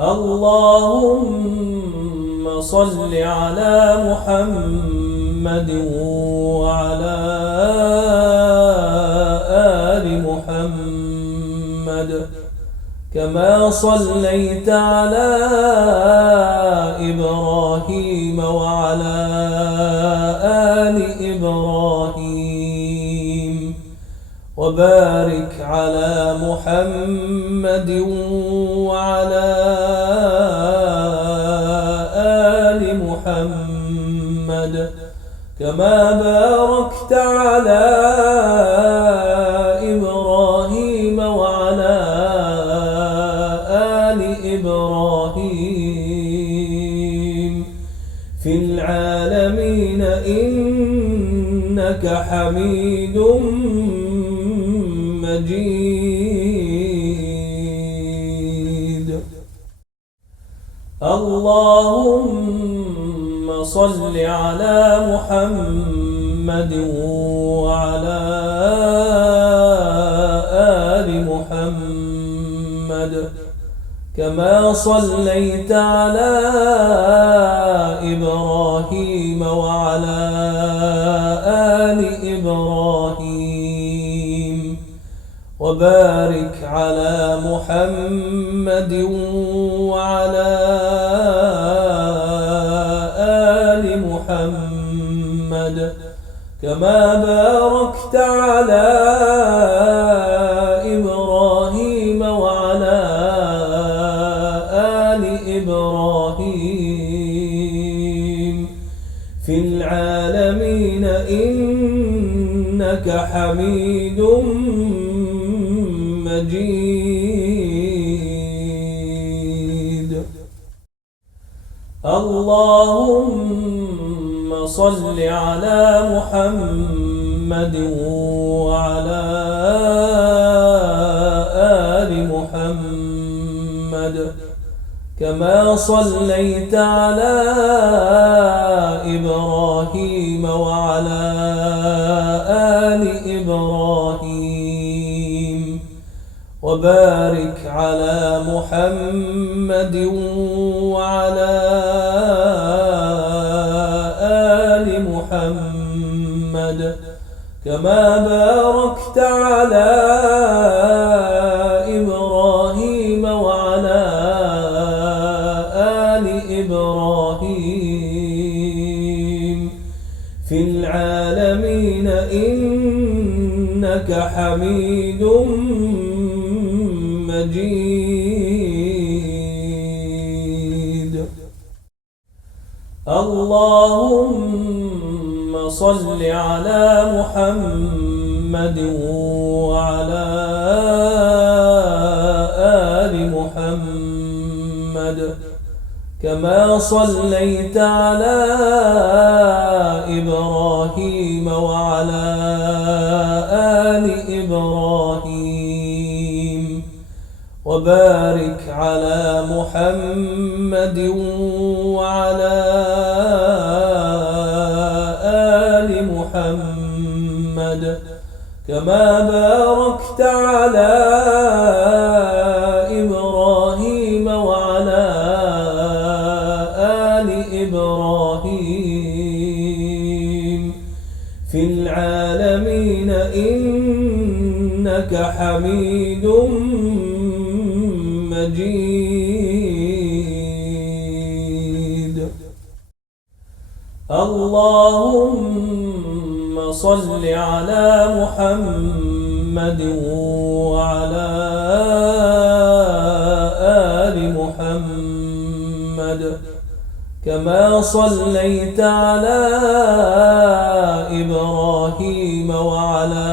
اللهم صل على محمد وعلى آل محمد كما صليت على إبراهيم وعلى آل إبراهيم وبارك على محمد وعلى آل محمد كما باركت على إبراهيم وعلى آل إبراهيم في العالمين إنك حميد مجيد. اللهم صل على محمد وعلى آل محمد كما صليت على إبراهيم وعلى آل إبراهيم وبارك على محمد وعلى آل محمد كما باركت على إبراهيم وعلى آل إبراهيم في العالمين إنك حميد مجيد. اللهم صل على محمد وعلى آل محمد كما صليت على إبراهيم وعلى آل إبراهيم وبارك على محمد وعلى آل محمد كما باركت على إبراهيم وعلى آل إبراهيم في العالمين إنك حميد مجيد. اللهم صل على محمد وعلى آل محمد كما صليت على إبراهيم وعلى آل إبراهيم وبارك على محمد وعلى آل محمد كما باركت على إبراهيم وعلى آل إبراهيم في العالمين إنك حميد مجيد. اللهم صل على محمد وعلى آل محمد كما صليت على إبراهيم وعلى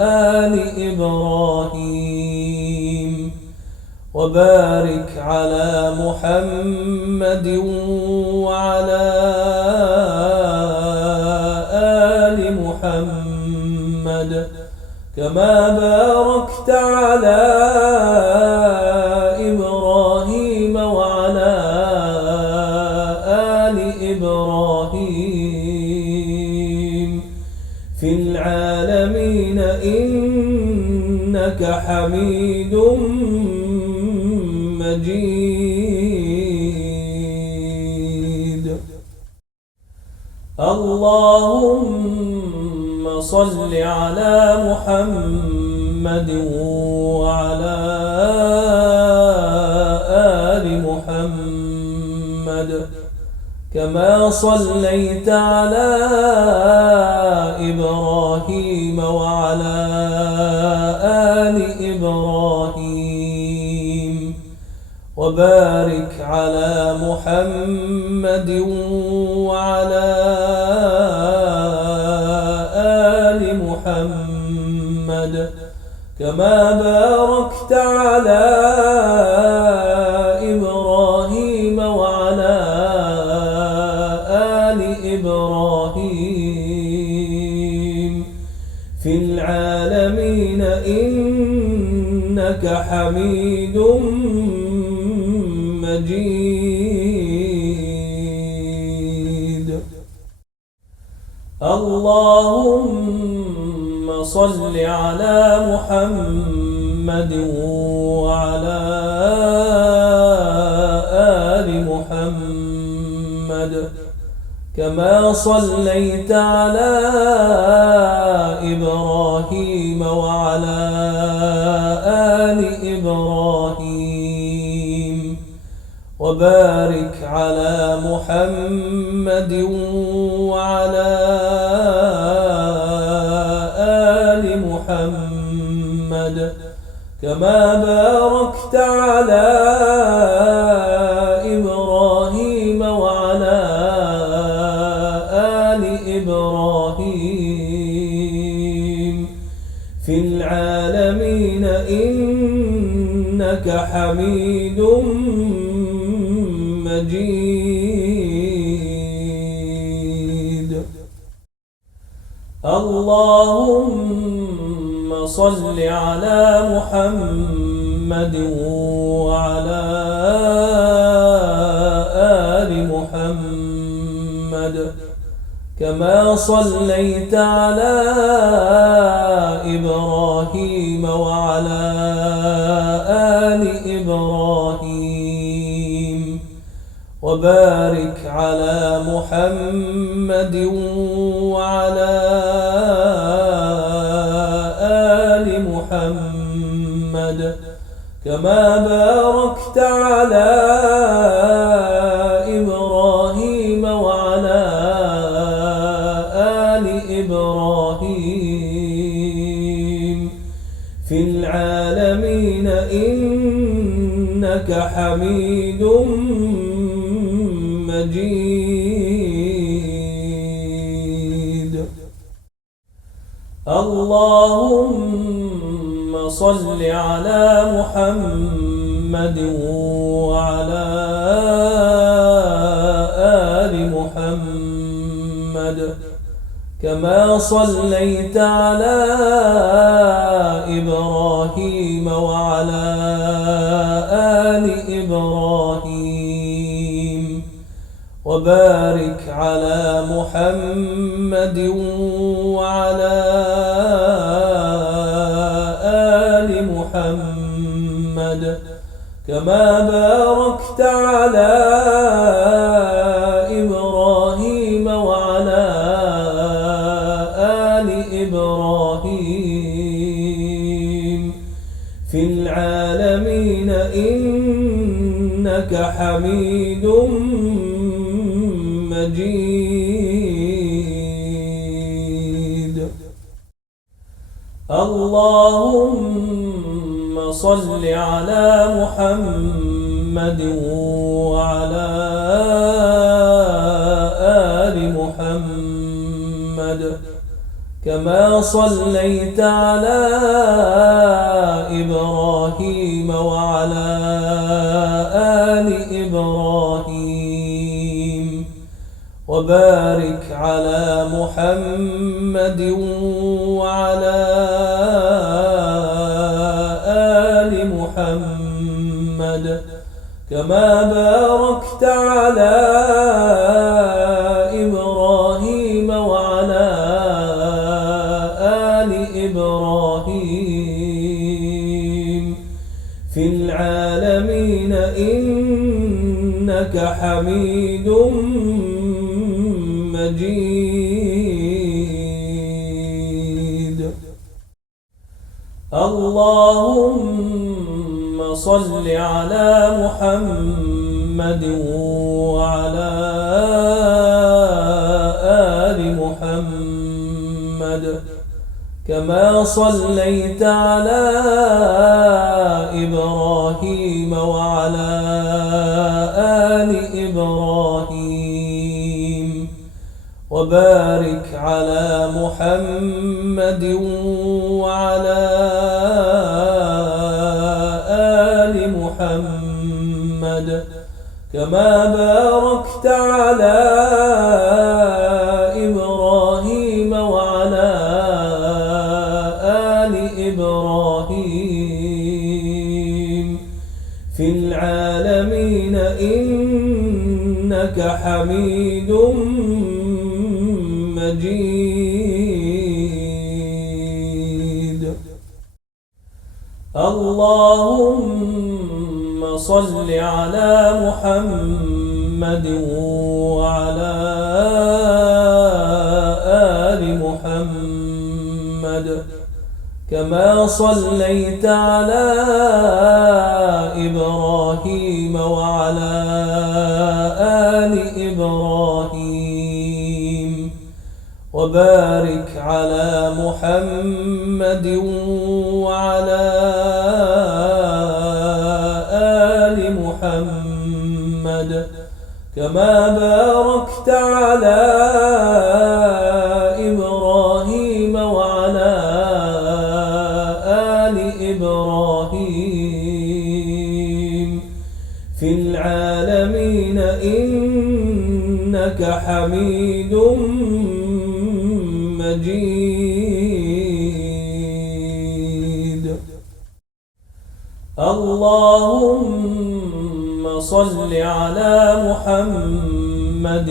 آل إبراهيم وبارك على محمد وعلى آل محمد كما باركت على إبراهيم وعلى آل إبراهيم في العالمين إنك حميد مجيد. مجيد. اللهم صل على محمد وعلى آل محمد كما صليت على إبراهيم وعلى آل إبراهيم وبارك على محمد وعلى آل محمد كما باركت على إبراهيم وعلى آل إبراهيم في العالمين إنك حميد مجيد. اللهم صل على محمد وعلى آل محمد كما صليت على إبراهيم وعلى آل إبراهيم وبارك على محمد وعلى آل محمد كما باركت على إبراهيم وعلى آل إبراهيم في العالمين إنك حميد مجيد. اللهم صل على محمد وعلى آل محمد كما صليت على إبراهيم وعلى آل إبراهيم وبارك على محمد وعلى آل محمد كما باركت على إبراهيم وعلى آل إبراهيم في العالمين إنك حميد مجيد. اللهم صل على محمد وعلى آل محمد كما صليت على إبراهيم وعلى آل إبراهيم وبارك على محمد وعلى آل محمد كما باركت على إبراهيم وعلى آل إبراهيم في العالمين إنك حميد مجيد. اللهم صل على محمد وعلى آل محمد كما صليت على إبراهيم وعلى آل إبراهيم وبارك على محمد وعلى آل محمد كما باركت على إبراهيم وعلى آل إبراهيم في العالمين العالمين إنك حميد مجيد. اللهم صل على محمد وعلى آل محمد كما صليت على إبراهيم وعلى آل إبراهيم وبارك على محمد وعلى آل محمد كما باركت على إبراهيم وعلى آل إبراهيم في العالمين إنك حميد مجيد. اللهم صل على محمد وعلى آل محمد كما صليت على إبراهيم وعلى آل إبراهيم وبارك على محمد وعلى آل محمد كما باركت على إبراهيم وعلى آل إبراهيم في العالمين إنك حميد مجيد. اللهم صل على محمد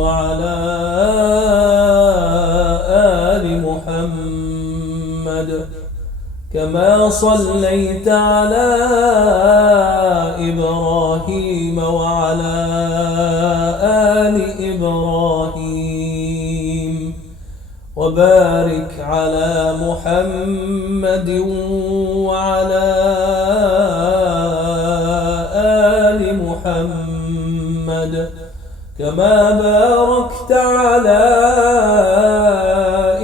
وعلى آل محمد كما صليت على إبراهيم وعلى آل إبراهيم وبارك على محمد وعلى آل محمد كما باركت على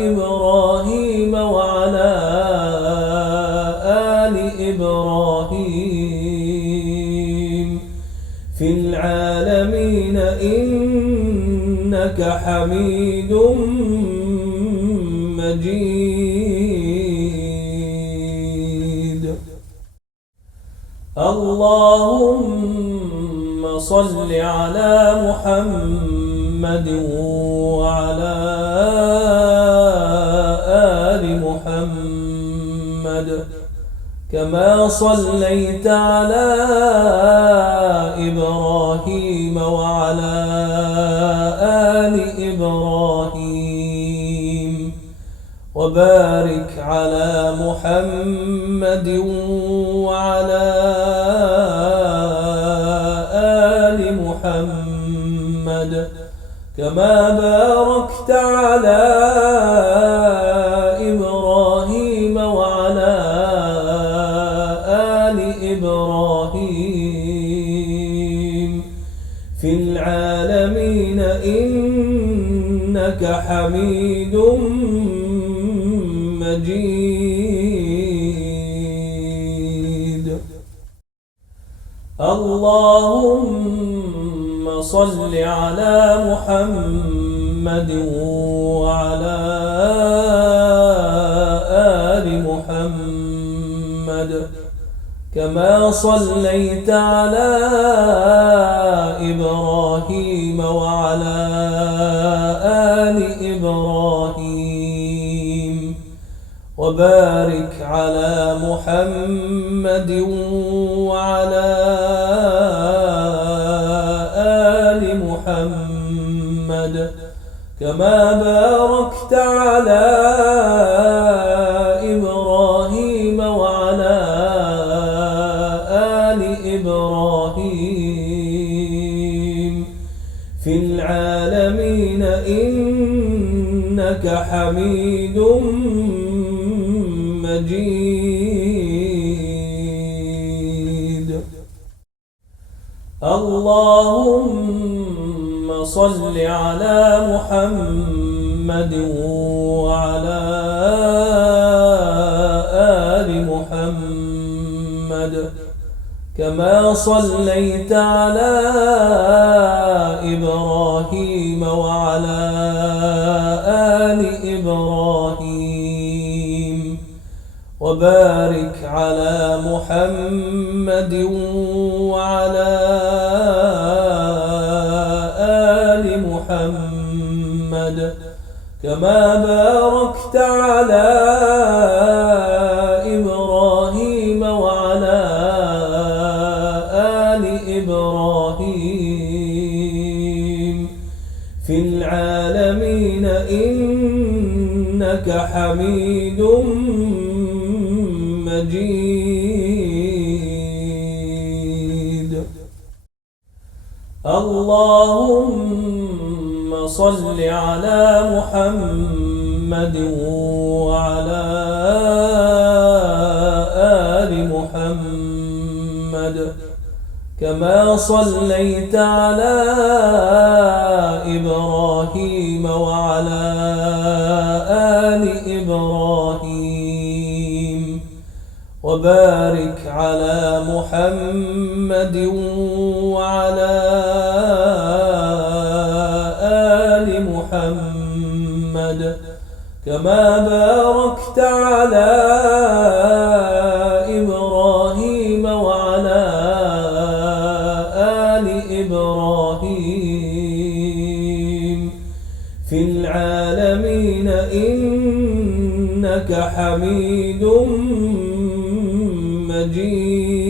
إبراهيم وعلى آل إبراهيم في العالمين إنك حميد مجيد. اللهم صل على محمد وعلى آل محمد كما صليت على إبراهيم وعلى آل إبراهيم وبارك على محمد وعلى آل محمد كما باركت على إبراهيم وعلى آل إبراهيم في العالمين إنك حميد مجيد. اللهم صل على محمد وعلى آل محمد كما صليت على إبراهيم وعلى آل إبراهيم وبارك على محمد وعلى آل محمد كما باركت على إبراهيم وعلى آل إبراهيم في العالمين إنك حميد مجيد. اللهم صل على محمد وعلى آل محمد كما صليت على إبراهيم وعلى آل إبراهيم وبارك على محمد وعلى آل محمد كما باركت على إبراهيم وعلى آل إبراهيم في العالمين إنك حميد مجيد. اللهم صل على محمد وعلى آل محمد كما صليت على إبراهيم وعلى آل إبراهيم وبارك على محمد وعلى آل محمد كما باركت على إبراهيم وعلى آل إبراهيم في العالمين إنك حميد مجيد.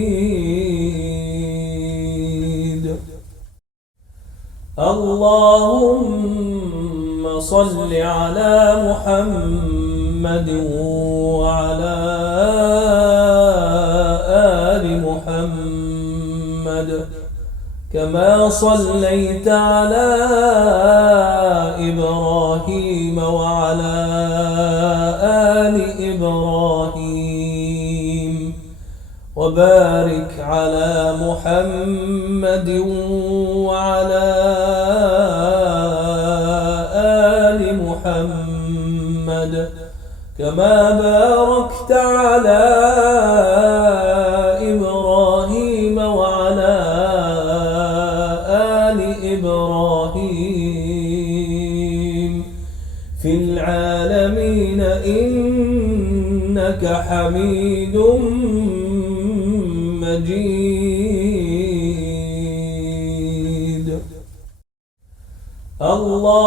اللهم صل على محمد وعلى آل محمد كما صليت على إبراهيم وعلى آل إبراهيم وبارك على محمد وعلى آل محمد كما باركت على إبراهيم وعلى آل إبراهيم في العالمين إنك حميد مجيد.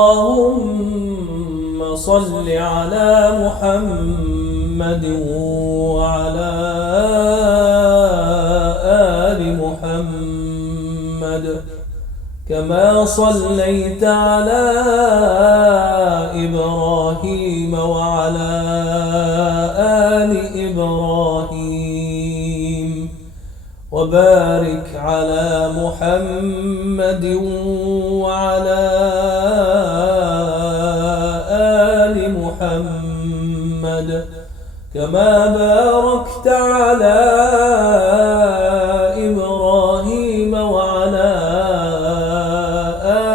اللهم صل على محمد وعلى آل محمد كما صليت على إبراهيم وعلى آل إبراهيم وبارك على محمد وعلى آل محمد كما باركت على إبراهيم وعلى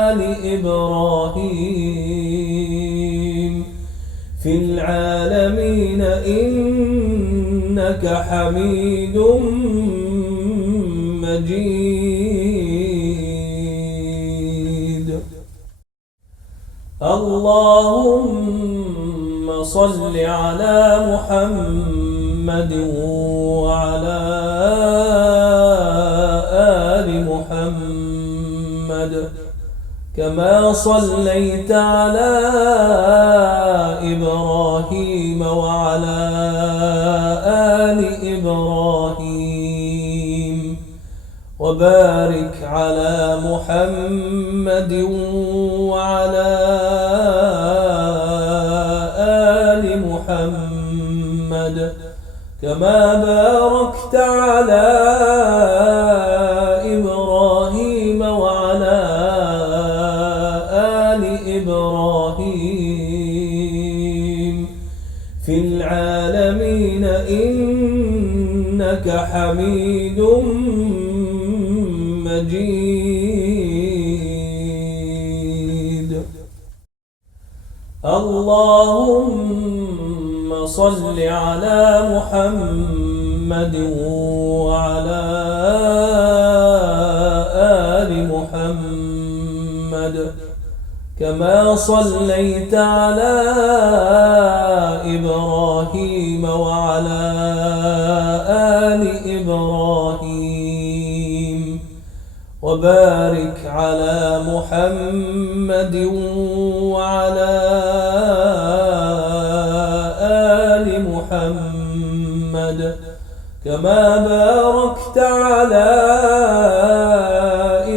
آل إبراهيم في العالمين إنك حميد مجيد. اللهم صل على محمد وعلى آل محمد كما صليت على إبراهيم وعلى آل إبراهيم وبارك على محمد وعلى آل محمد كما باركت على حميد مجيد. اللهم صل على محمد وعلى آل محمد كما صليت على إبراهيم وعلى آل إبراهيم وبارك على محمد وعلى آل محمد كما باركت على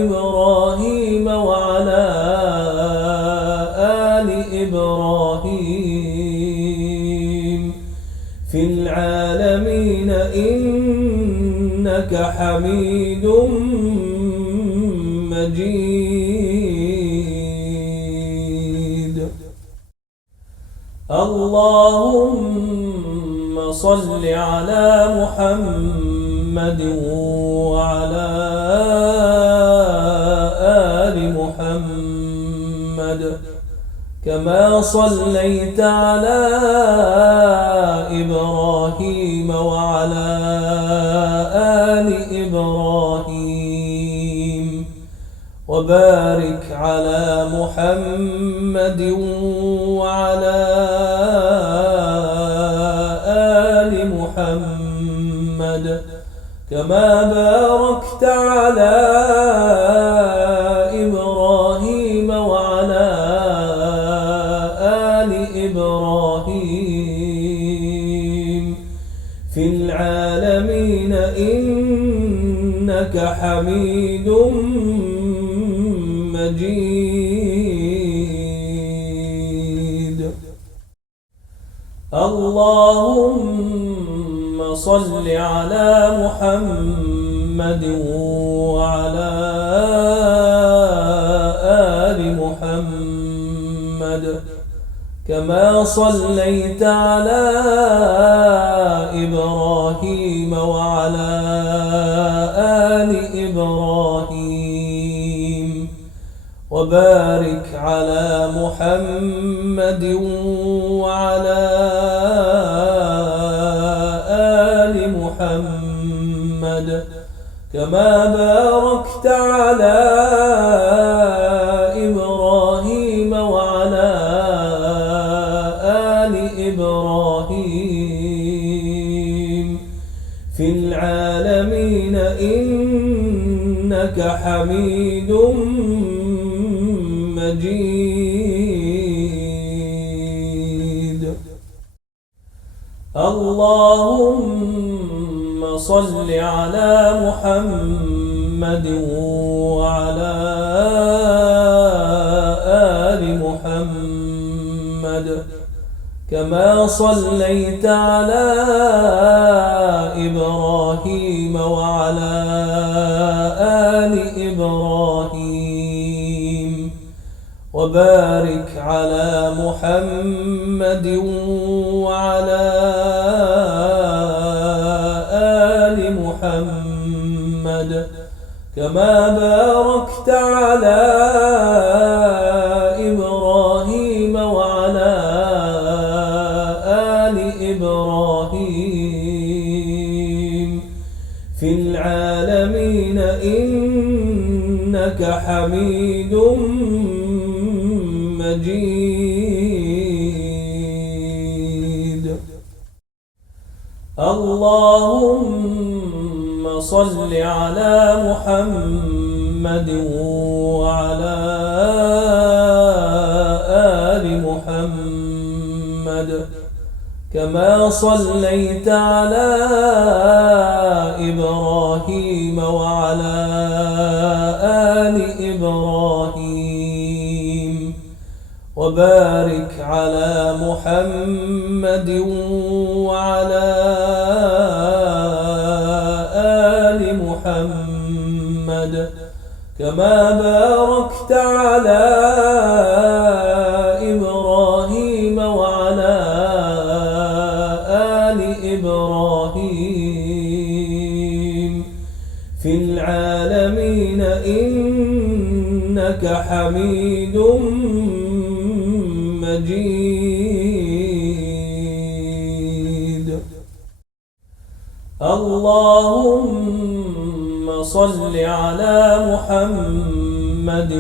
إبراهيم وعلى آل إبراهيم في العالمين إنك حميد مجيد. اللهم صل على محمد وعلى آل محمد كما صليت على إبراهيم وعلى آل إبراهيم وبارك على محمد وعلى آل محمد كما باركت على إبراهيم وعلى آل إبراهيم في العالمين إنك حميد مجيد. اللهم صل على محمد وعلى آل محمد كما صليت على إبراهيم وعلى آل إبراهيم وبارك على محمد وعلى آل محمد كما باركت على إبراهيم وعلى آل إبراهيم في العالمين إنك حميد مجيد. اللهم صل على محمد وعلى آل محمد كما صليت على إبراهيم وعلى آل إبراهيم وبارك على محمد وعلى آل محمد كما باركت على إبراهيم وعلى آل إبراهيم في العالمين إنك حميد مجيد. اللهم صل على محمد وعلى آل محمد كما صليت على إبراهيم وعلى آل إبراهيم وبارك على محمد وعلى آل محمد كما باركت على إبراهيم وعلى آل إبراهيم في العالمين إنك حميد مجيد. اللهم صل على محمد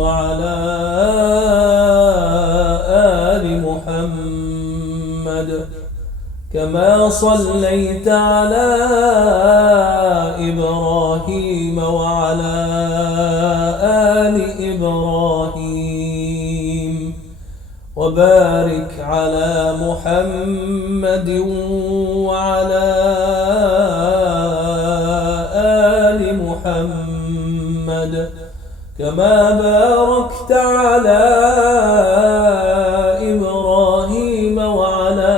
وعلى آل محمد كما صليت على إبراهيم وعلى آل إبراهيم وبارك على محمد وعلى آل محمد كما باركت على إبراهيم وعلى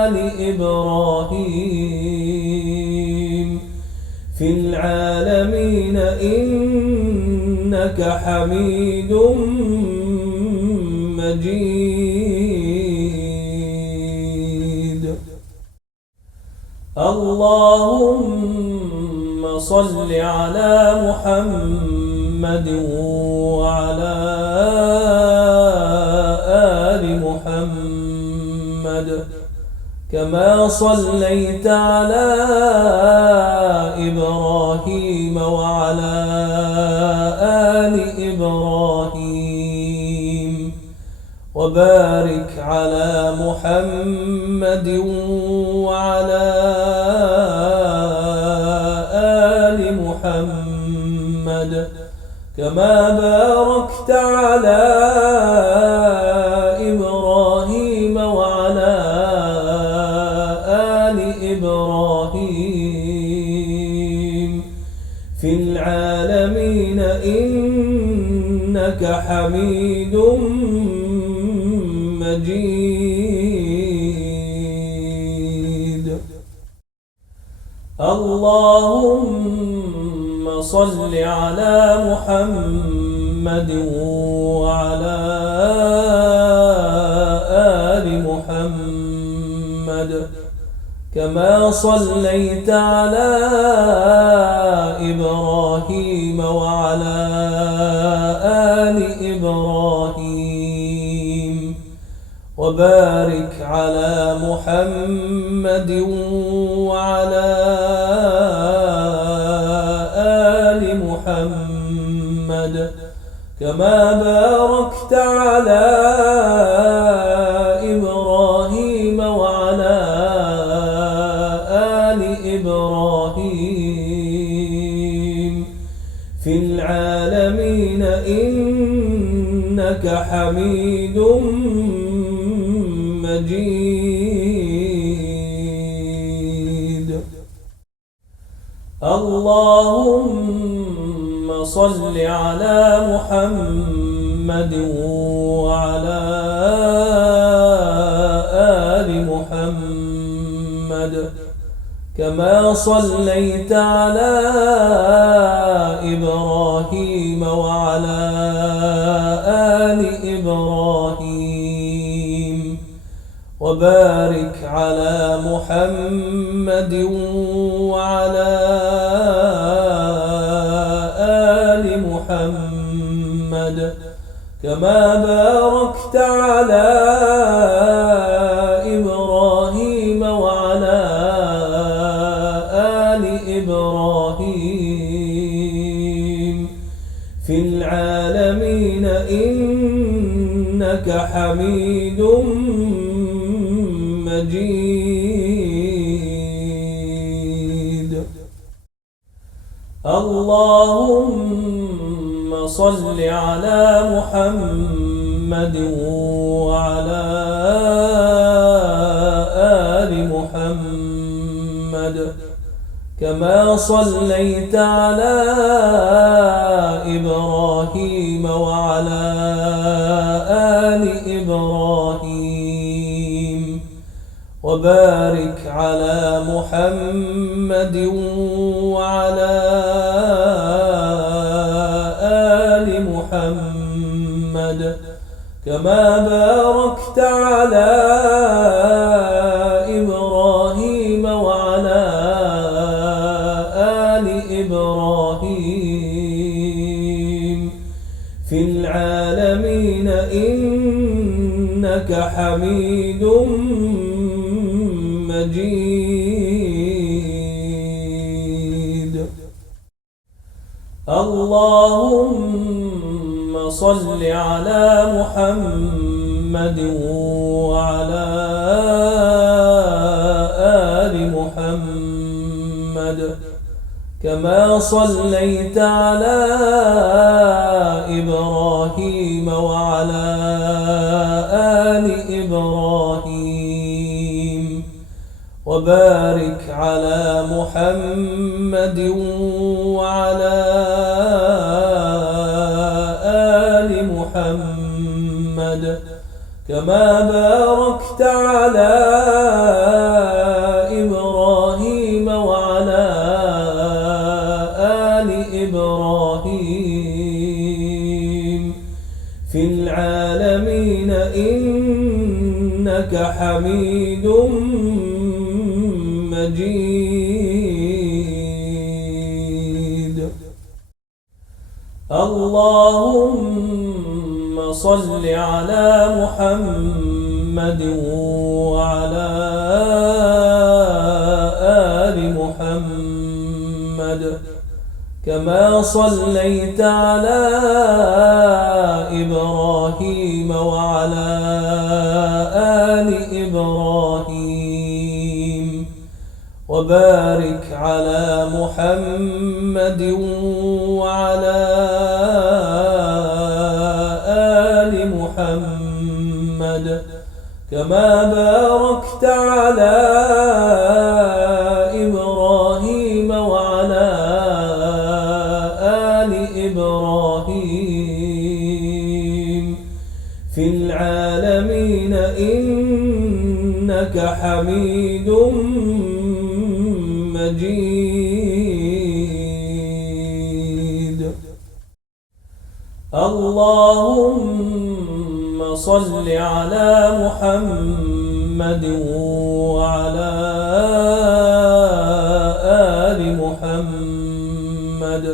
آل إبراهيم في العالمين إنك حميد مجيد. اللهم صل على محمد وعلى آل محمد كما صليت على إبراهيم وعلى آل إبراهيم وبارك على محمد وعلى آل محمد كما باركت على إبراهيم وعلى آل إبراهيم في العالمين إنك حميد مجيد. اللهم صل على محمد وعلى آل محمد كما صليت على إبراهيم وعلى آل إبراهيم وبارك على محمد وعلى آل محمد كما باركت على إبراهيم وعلى آل إبراهيم في العالمين إنك حميد مجيد. اللهم صل على محمد وعلى آل محمد كما صليت على إبراهيم وعلى آل إبراهيم وبارك على محمد وعلى آل محمد كما باركت على إبراهيم وعلى آل إبراهيم في العالمين إنك حميد مجيد. اللهم صل على محمد وعلى آل محمد كما صليت على إبراهيم وعلى آل إبراهيم وبارك على محمد وعلى آل محمد كما باركت على إبراهيم وعلى إبراهيم في العالمين إنك حميد مجيد. اللهم صل على محمد وعلى آل محمد كما صليت على إبراهيم وعلى آل إبراهيم وبارك على محمد وعلى آل محمد كما باركت على إبراهيم وعلى آل إبراهيم في العالمين إنك حميد مجيد. اللهم صل على محمد وعلى آل محمد كما صليت على إبراهيم وعلى آل إبراهيم وبارك على محمد وعلى آل محمد كما باركت على إبراهيم وعلى آل إبراهيم في العالمين إنك حميد مجيد. اللهم صل على محمد وعلى آل محمد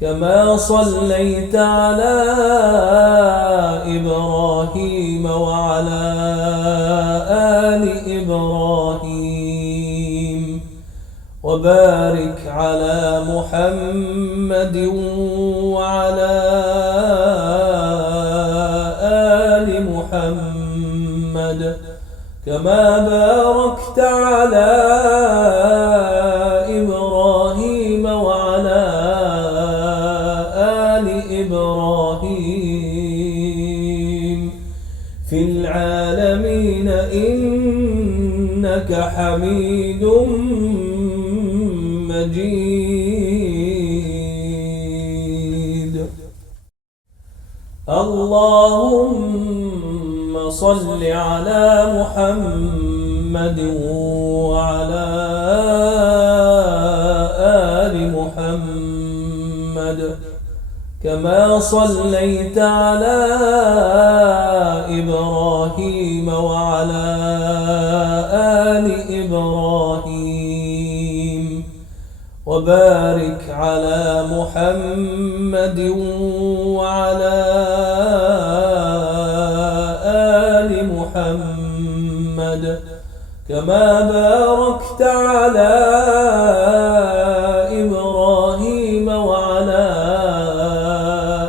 كما صليت على إبراهيم وعلى آل إبراهيم وبارك على محمد وعلى آل محمد كما باركت على إبراهيم وعلى آل إبراهيم في العالمين إنك حميد مجيد. اللهم صل على محمد وعلى آل محمد كما صليت على إبراهيم وعلى آل إبراهيم وبارك على محمد وعلى آل محمد كما باركت على إبراهيم وعلى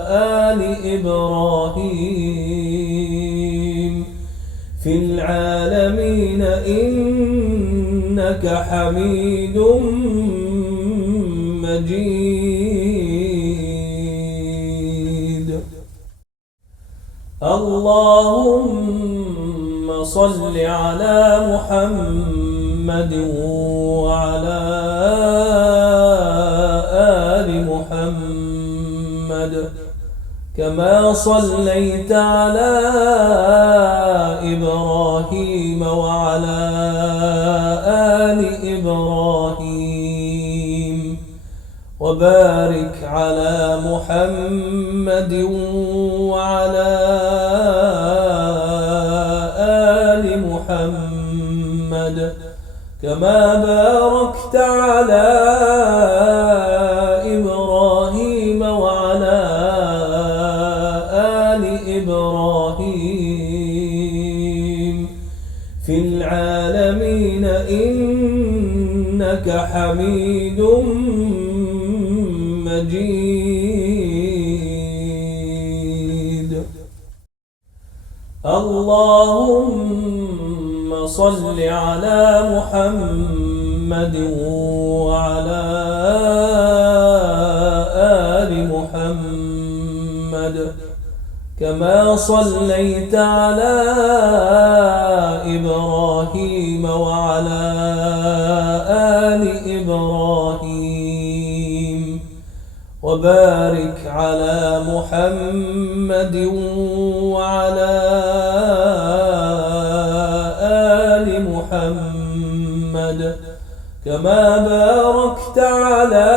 آل إبراهيم في العالمين إنك حميد مجيد. اللهم صل على محمد وعلى آل محمد كما صليت على إبراهيم وعلى آل إبراهيم وبارك على محمد وعلى آل محمد كما باركت على حميد مجيد. اللهم صل على محمد وعلى آل محمد كما صليت على إبراهيم وعلى آل إبراهيم وبارك على محمد وعلى آل محمد كما باركت على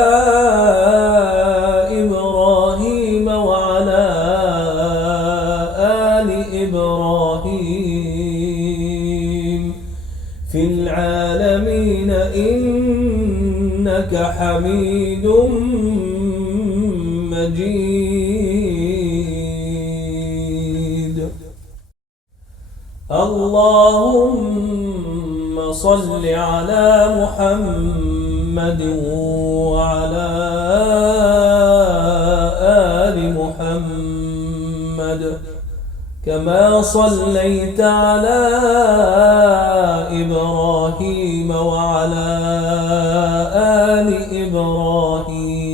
إبراهيم وعلى آل إبراهيم في العالمين إنك حميد مجيد. اللهم صل على محمد وعلى آل محمد كما صليت على إبراهيم وعلى آل إبراهيم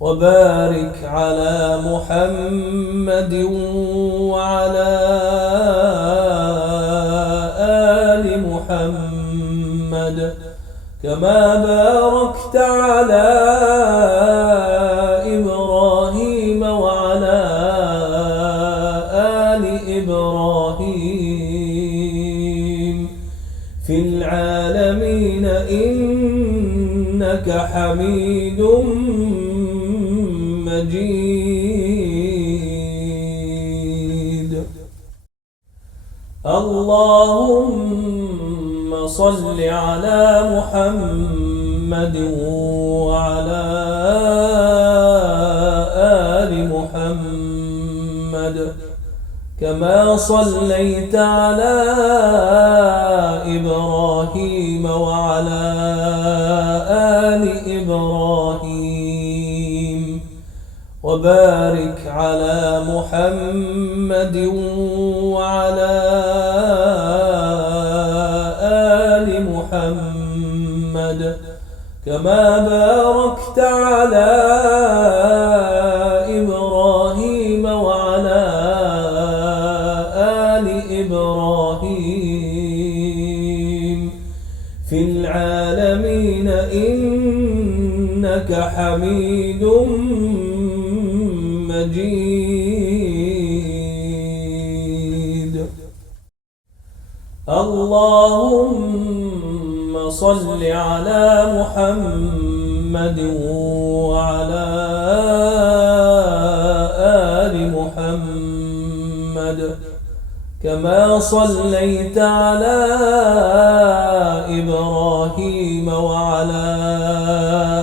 وبارك على محمد وعلى آل محمد كما باركت على إبراهيم وعلى آل إبراهيم في العالمين إنك حميد مجيد. اللهم صل على محمد وعلى آل محمد كما صليت على إبراهيم وعلى آل إبراهيم وبارك على محمد وعلى آل محمد كما باركت على إبراهيم وعلى آل إبراهيم في العالمين إنك حميد مجيد. اللهم صل على محمد وعلى آل محمد كما صليت على إبراهيم وعلى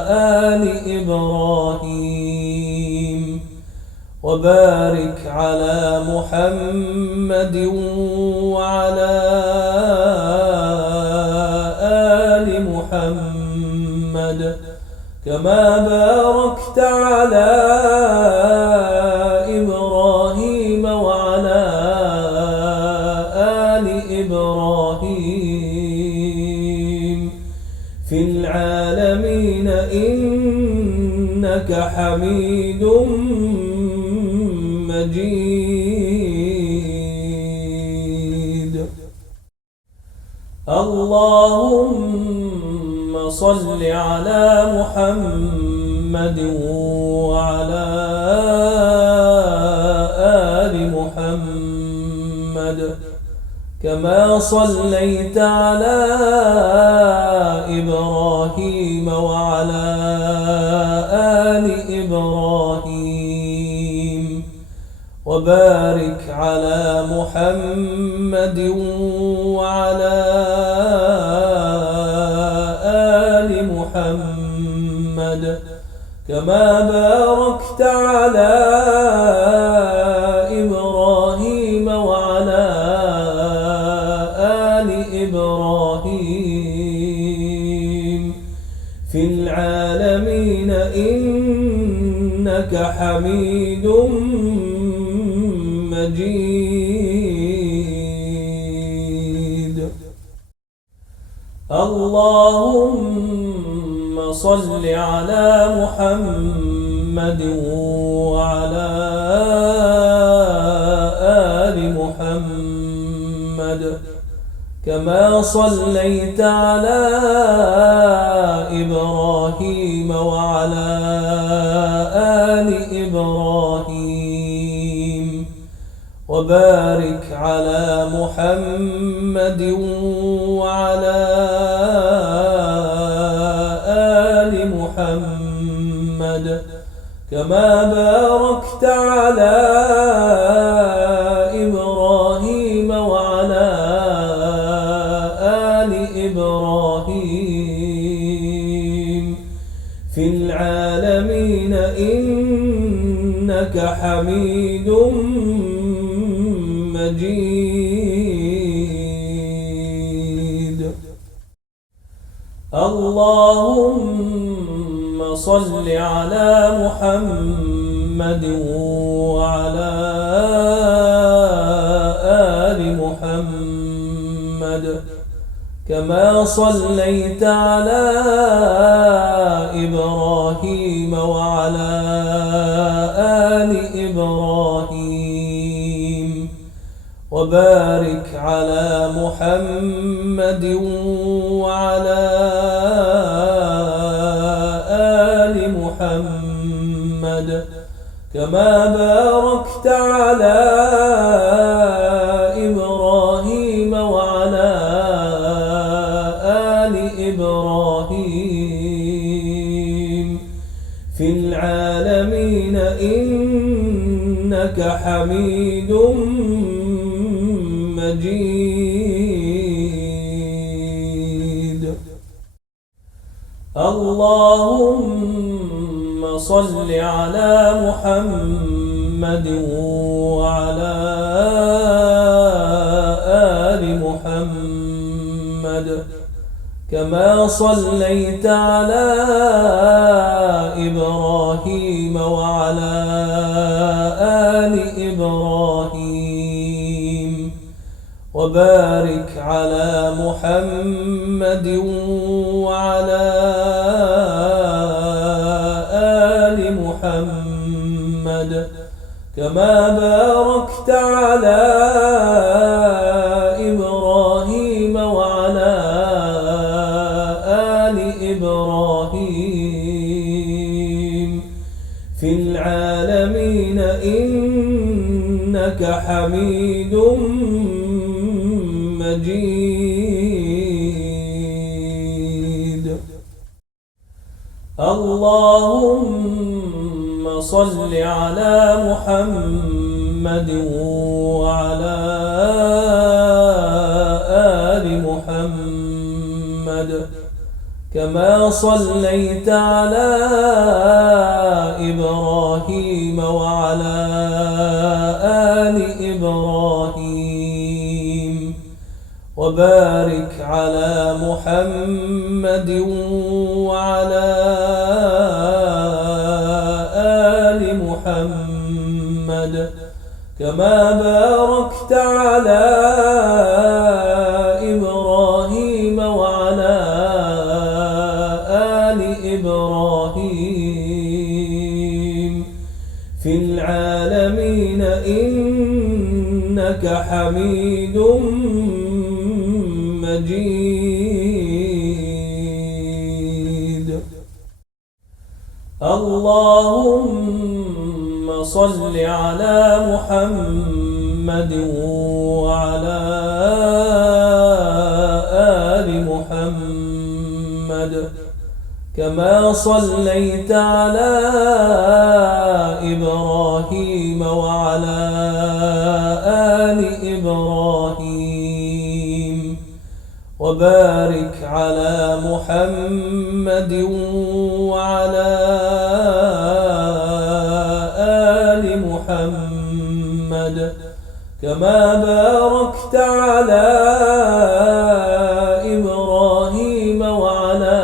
آل إبراهيم وبارك على محمد وعلى آل محمد كما باركت على إبراهيم وعلى آل إبراهيم في العالمين إنك حميد مجيد. اللهم صل على محمد وعلى آل محمد كما صليت على إبراهيم وعلى آل إبراهيم وبارك على محمد وعلى آل محمد كما باركت على إبراهيم وعلى آل إبراهيم في العالمين إنك حميد مجيد. اللهم صل على محمد وعلى آل محمد كما صليت على إبراهيم وعلى آل إبراهيم وبارك على محمد وعلى آل محمد كما باركت على إبراهيم وعلى آل إبراهيم في العالمين إنك حميد مجيد. اللهم صل على محمد وعلى آل محمد كما صليت على إبراهيم وعلى آل إبراهيم وبارك على محمد وعلى آل محمد كما باركت على إبراهيم وعلى آل إبراهيم في العالمين إنك حميد مجيد. اللهم صل على محمد وعلى آل محمد كما صليت على إبراهيم وعلى آل إبراهيم وبارك على محمد وعلى آل محمد كما باركت على إبراهيم وعلى آل إبراهيم في العالمين إنك حميد مجيد. اللهم صل على محمد وعلى آل محمد كما صليت على إبراهيم وعلى آل إبراهيم وبارك على محمد وعلى آل محمد كما باركت على إبراهيم وعلى آل إبراهيم في العالمين إنك حميد مجيد. اللهم صل على محمد وعلى آل محمد كما صليت على إبراهيم وعلى آل إبراهيم وبارك على محمد وعلى آل محمد كما باركت على إبراهيم وعلى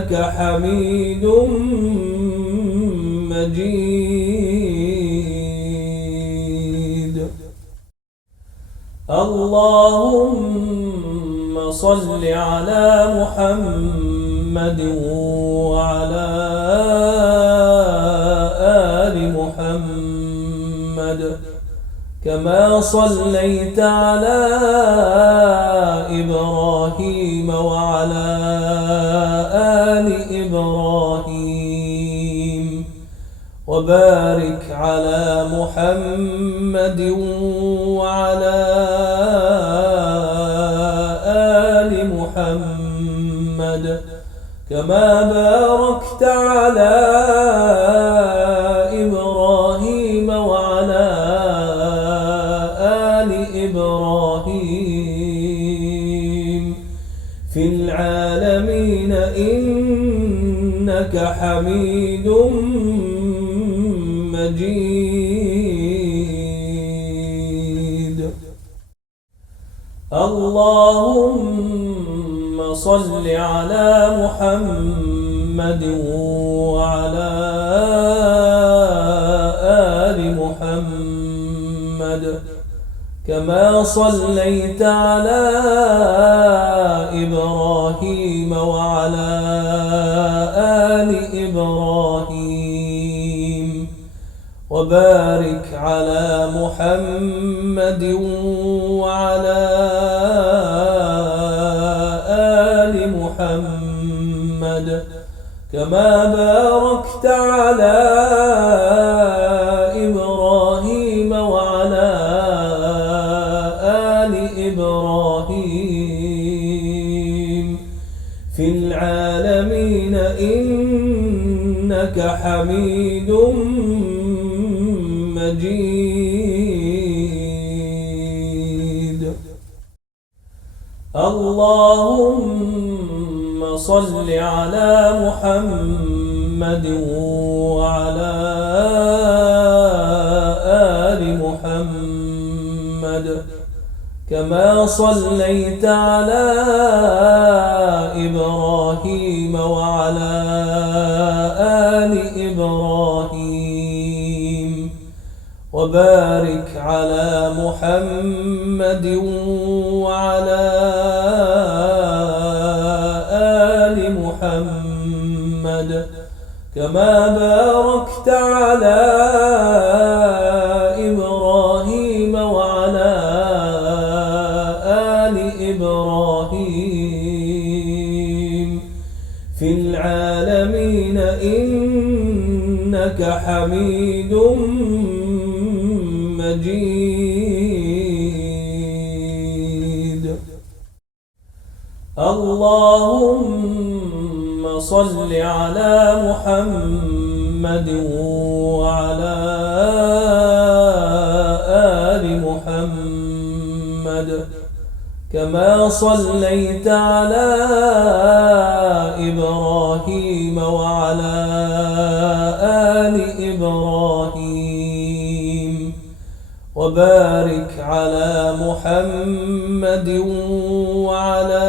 إنك حميد مجيد. اللهم صل على محمد وعلى آل محمد كما صليت على إبراهيم وعلى آل إبراهيم وبارك على محمد وعلى آل محمد كما باركت على إبراهيم وعلى آل إبراهيم في العالمين إنك حميد مجيد. اللهم صل على محمد وعلى آل محمد كما صليت على إبراهيم وعلى آل إبراهيم وبارك على محمد وعلى آل محمد كما باركت على إبراهيم وعلى آل إبراهيم في العالمين إنك حميد مجيد. اللهم صل على محمد وعلى آل محمد كما صليت على إبراهيم وعلى آل إبراهيم وبارك على محمد وعلى آل محمد كما باركت على إبراهيم وعلى آل إبراهيم في العالمين إنك حميد مجيد. اللهم صل على محمد وعلى آل محمد كما صليت على إبراهيم وعلى آل إبراهيم وبارك على محمد وعلى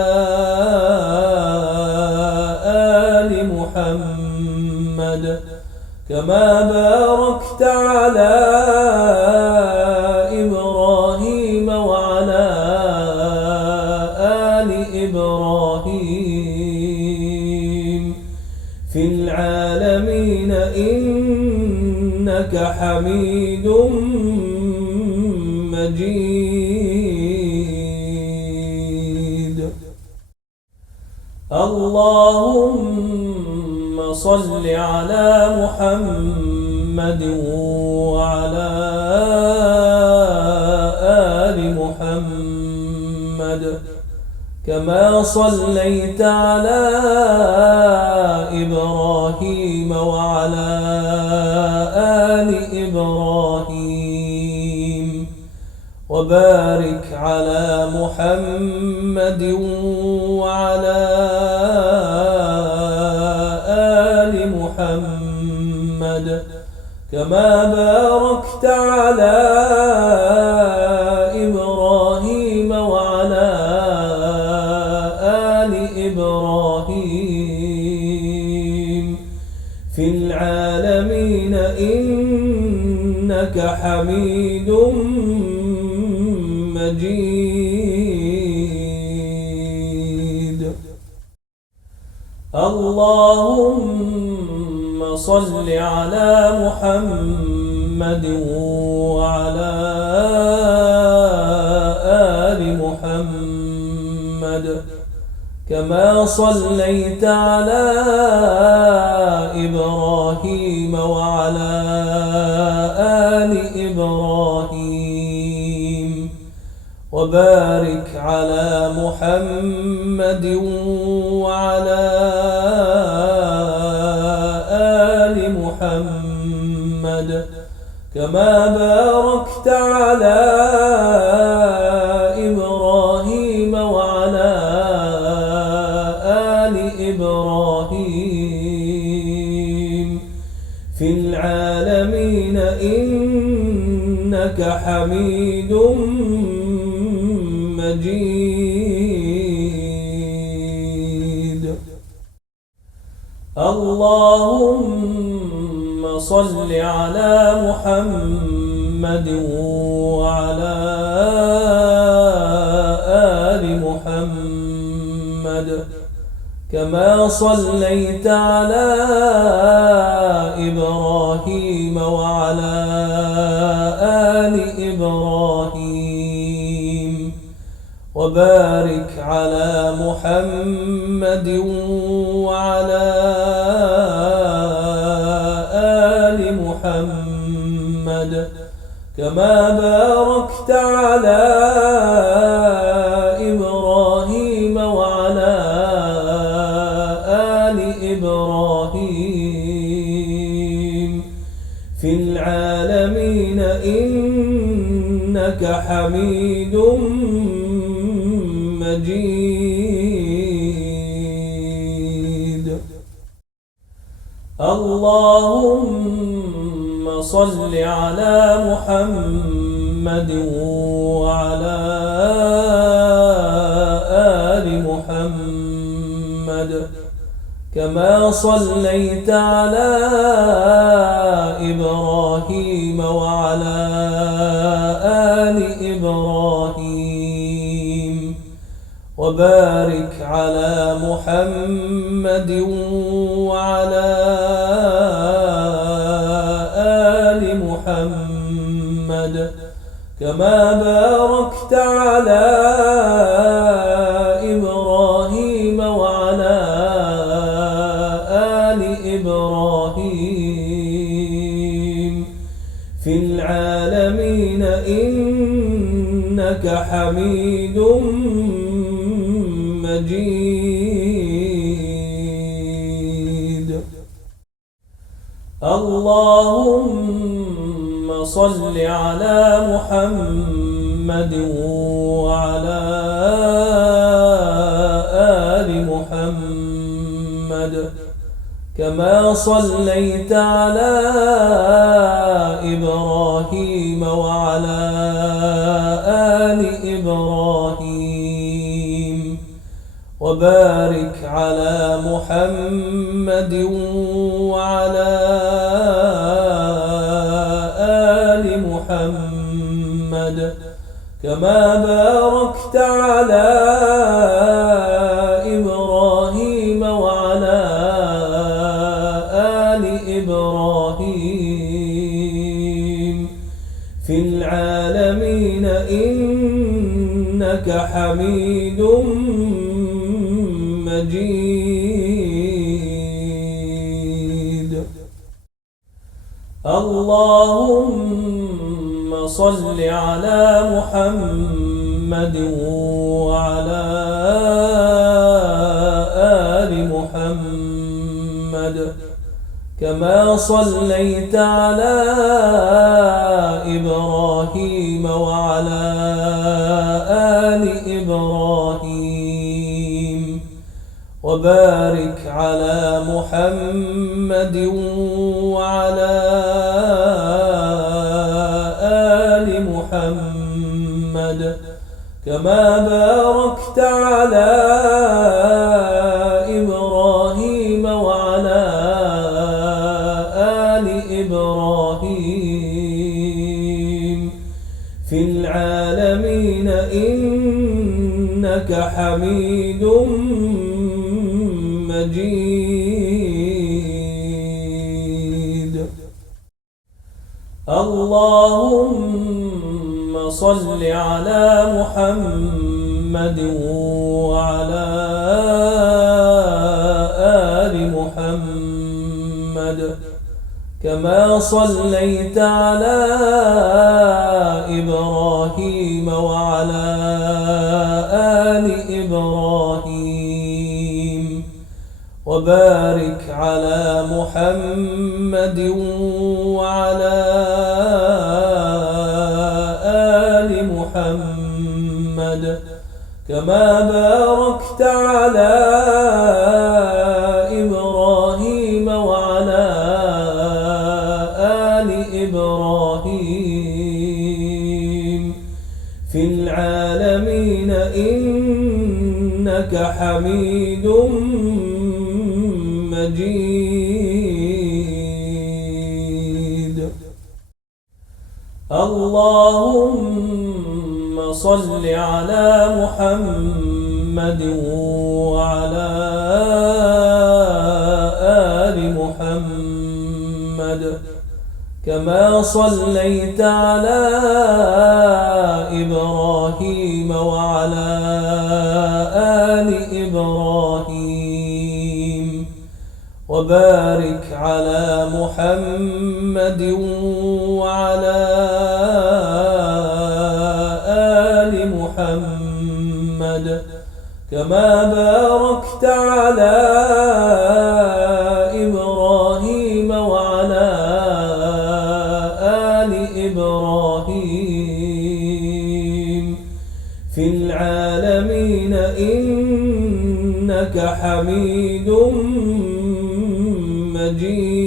آل محمد كما باركت على إبراهيم وعلى آل إبراهيم في العالمين إنك حميد مجيد. اللهم صل على محمد وعلى آل محمد كما صليت على إبراهيم وعلى آل إبراهيم وبارك على محمد وعلى آل محمد كما باركت على إبراهيم وعلى آل إبراهيم حميد مجيد. اللهم صل على محمد وعلى آل محمد كما صليت على إبراهيم وعلى آل إبراهيم وبارك على محمد وعلى آل محمد كما باركت على إبراهيم وعلى آل إبراهيم في العالمين إنك حميد مجيد. اللهم صل على محمد وعلى آل محمد كما صليت على إبراهيم وعلى آل إبراهيم وبارك على محمد وعلى آل محمد كما باركت على إبراهيم وعلى آل إبراهيم في العالمين إنك حميد مجيد. اللهم صل على محمد وعلى آل محمد كما صليت على إبراهيم وعلى آل إبراهيم وبارك على محمد وعلى آل محمد كما باركت على إبراهيم وعلى آل إبراهيم في العالمين إنك حميد مجيد. اللهم صل على محمد وعلى آل محمد كما صليت على إبراهيم وعلى آل إبراهيم وبارك على محمد وعلى آل محمد كما باركت على إبراهيم وعلى آل إبراهيم في العالمين إنك حميد مجيد. اللهم صل على محمد وعلى آل محمد كما صليت على إبراهيم وعلى آل إبراهيم وبارك على محمد وعلى آل محمد كما باركت على إبراهيم وعلى آل إبراهيم في العالمين إنك حميد مجيد. اللهم صل على محمد وعلى آل محمد كما صليت على إبراهيم وعلى آل إبراهيم وبارك على محمد وعلى آل محمد كما باركت على إبراهيم وعلى آل إبراهيم في العالمين إنك حميد مجيد. اللهم صل على محمد وعلى آل محمد كما صليت على إبراهيم وعلى آل إبراهيم وبارك على محمد وعلى آل محمد كما باركت على إبراهيم وعلى آل إبراهيم في العالمين إنك حميد مجيد.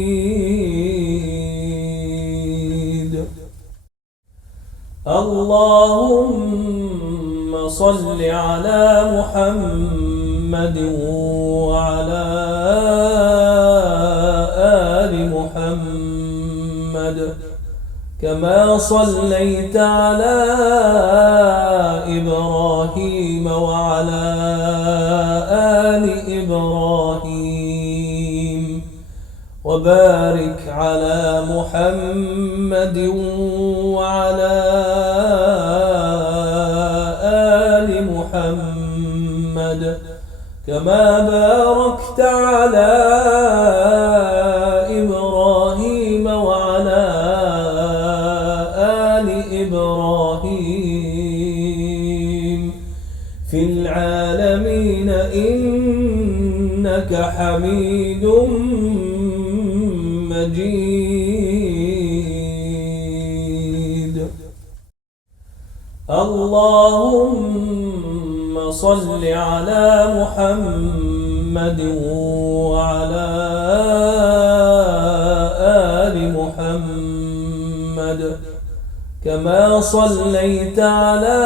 اللهم صل على محمد وعلى آل محمد كما صليت على إبراهيم وعلى آل إبراهيم وبارك على محمد وعلى آل محمد كما باركت على إبراهيم وعلى آل إبراهيم في العالمين إنك حميد مجيد. اللهم صل على محمد وعلى آل محمد كما صليت على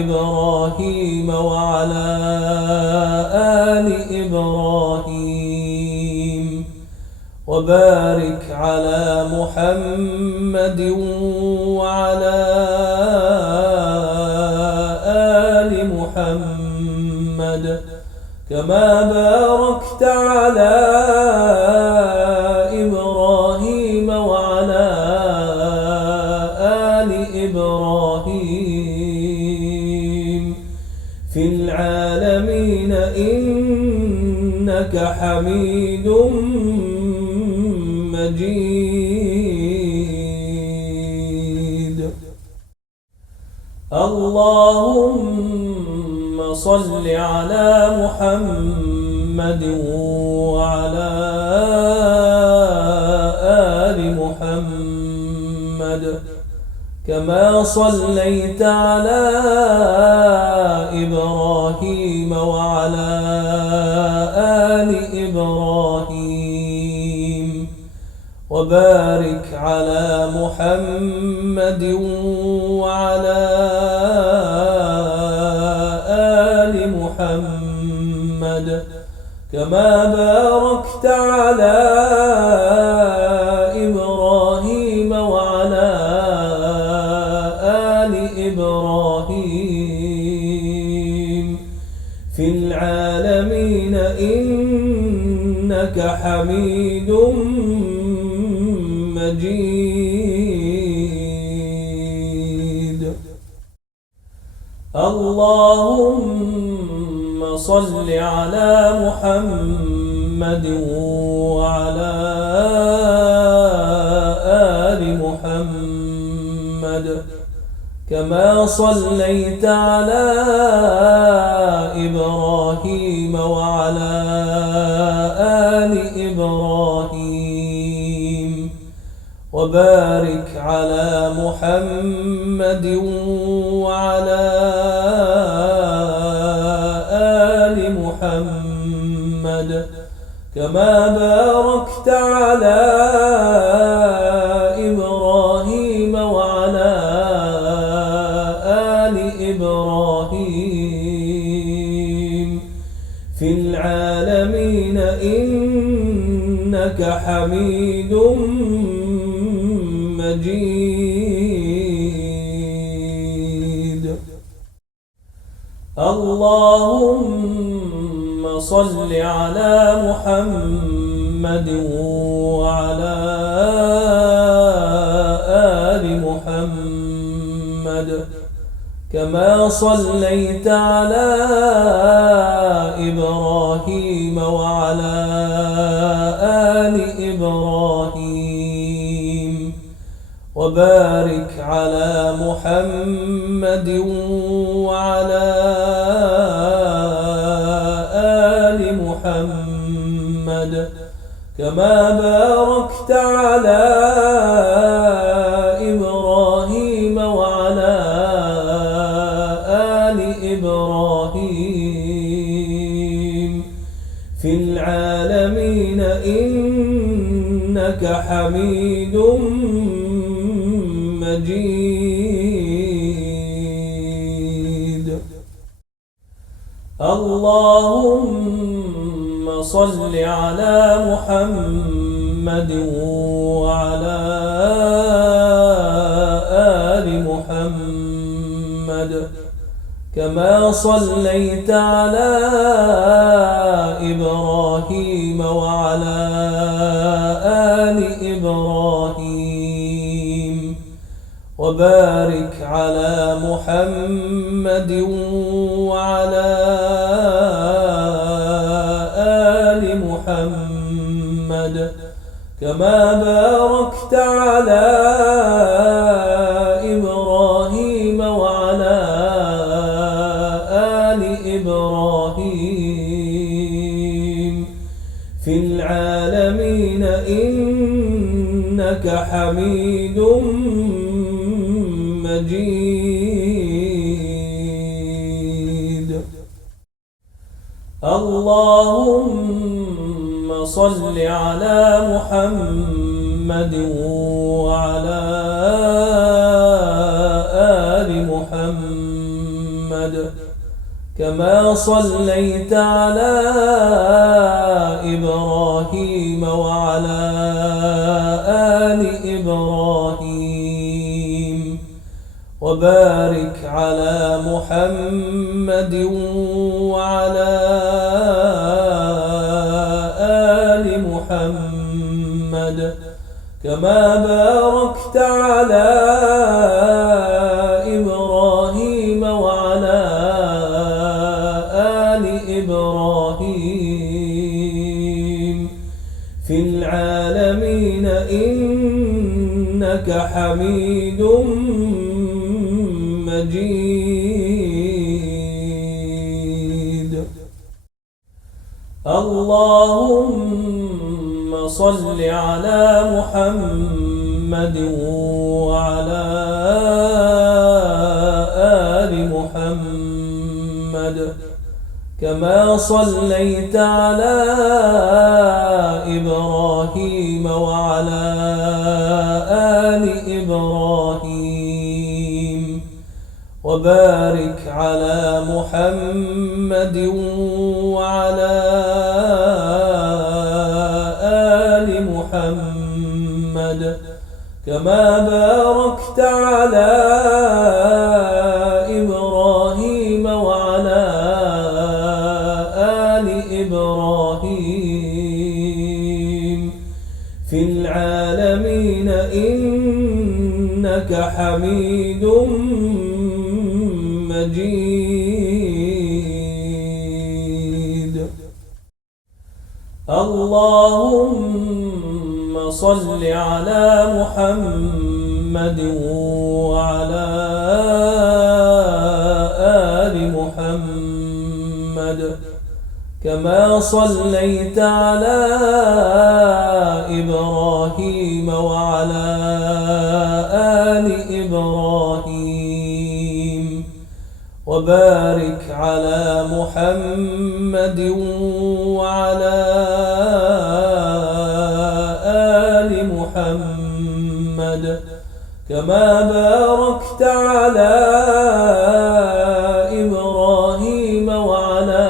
إبراهيم وعلى آل إبراهيم وبارك على محمد وعلى آل محمد كما باركت على إبراهيم وعلى آل إبراهيم في العالمين إنك حميد مجيد. اللهم صل على محمد وعلى آل محمد كما صليت على إبراهيم وعلى آل إبراهيم وبارك على محمد وعلى آل محمد كما باركت على إبراهيم وعلى إنك حميد مجيد. اللهم صل على محمد وعلى آل محمد كما صليت على إبراهيم وعلى آل إبراهيم وبارك على محمد وعلى آل محمد كما باركت على إبراهيم وعلى آل إبراهيم في العالمين إنك حميد مجيد. اللهم صل على محمد وعلى آل محمد كما صليت على إبراهيم وعلى آل إبراهيم وبارك على محمد وعلى آل محمد كما باركت على إبراهيم وعلى آل إبراهيم في العالمين إنك حميد مجيد. اللهم صل على محمد وعلى آل محمد كما صليت على إبراهيم وعلى آل إبراهيم وبارك على محمد وعلى آل محمد كما باركت على إبراهيم وعلى آل إبراهيم في العالمين إنك حميد مجيد. اللهم صل على محمد وعلى آل محمد كما صليت على إبراهيم وعلى آل إبراهيم وبارك على محمد وعلى آل محمد كما باركت على إبراهيم وعلى آل إبراهيم في العالمين إنك حميد مجيد. اللهم صل على محمد وعلى آل محمد كما صليت على إبراهيم وعلى آل إبراهيم وبارك على محمد وعلى آل محمد كما باركت على إبراهيم وعلى آل إبراهيم حميد مجيد. اللهم صل على محمد وعلى آل محمد كما صليت على إبراهيم وعلى آل إبراهيم وبارك على محمد وعلى آل محمد كما باركت على إبراهيم وعلى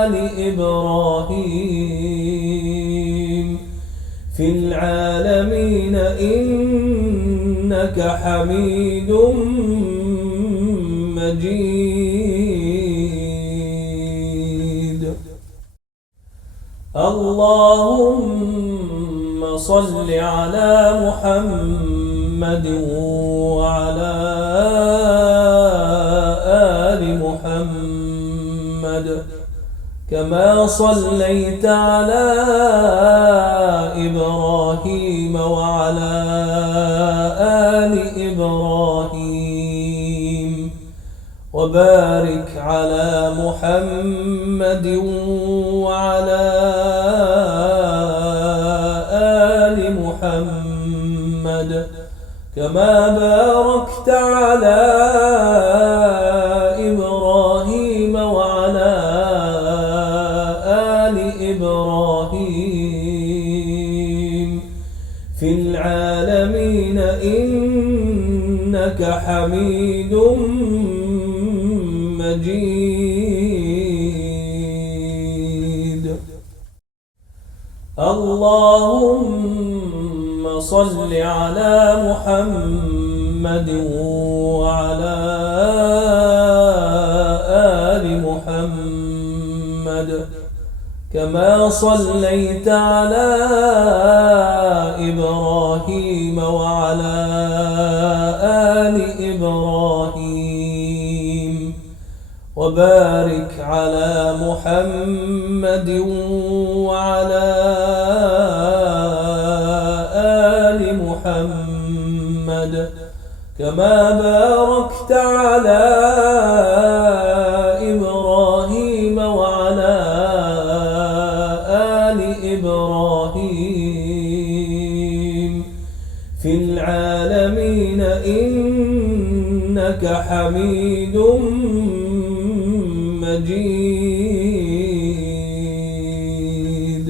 آل إبراهيم في العالمين إنك حميد مجيد. اللهم صل على محمد وعلى آل محمد كما صليت على إبراهيم وعلى آل إبراهيم وبارك على محمد وعلى آل محمد كما باركت على إبراهيم وعلى آل إبراهيم في العالمين إنك حميد مجيد. اللهم صل على محمد وعلى آل محمد كما صليت على إبراهيم وعلى آل إبراهيم وبارك على محمد وعلى آل محمد كما باركت على إبراهيم وعلى آل إبراهيم في العالمين إنك حميد مجيد.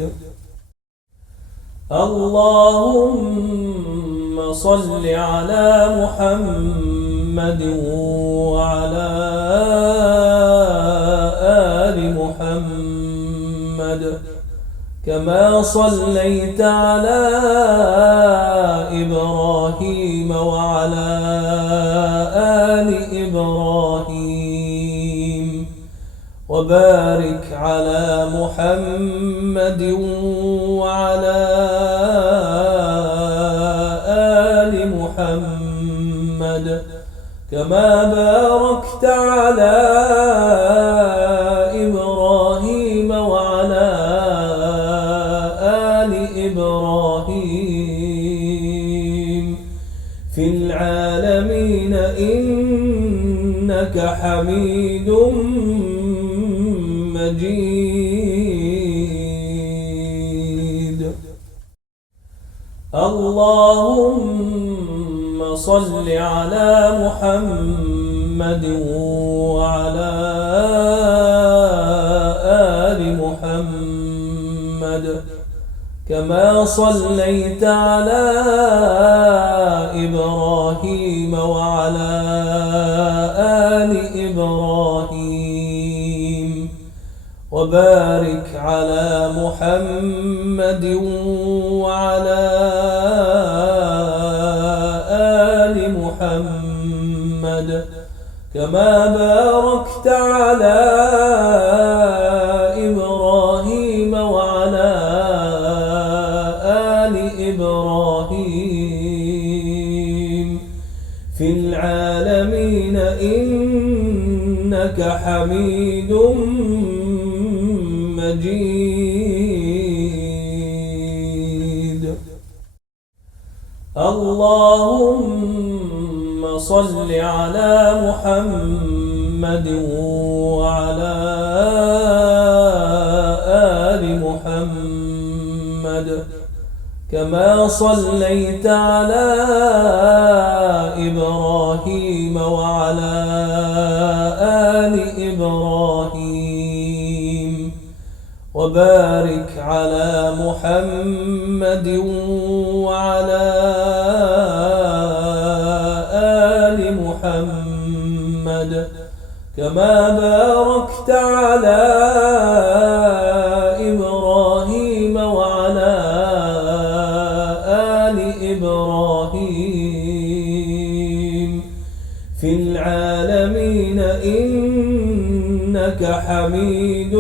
اللهم صل على محمد وعلى آل محمد كما صليت على إبراهيم وعلى آل إبراهيم وبارك على محمد وعلى آل محمد كما باركت على إبراهيم وعلى آل إبراهيم في العالمين إنك حميد مجيد. اللهم صل على محمد وعلى آل محمد كما صليت على إبراهيم وعلى آل إبراهيم وبارك على محمد وعلى آل محمد كما باركت على إبراهيم وعلى آل إبراهيم في العالمين إنك حميد مجيد. اللهم صل على محمد وعلى آل محمد كما صليت على إبراهيم وعلى آل إبراهيم وبارك على محمد وعلى آل محمد كما باركت على إبراهيم وعلى آل إبراهيم في العالمين إنك حميد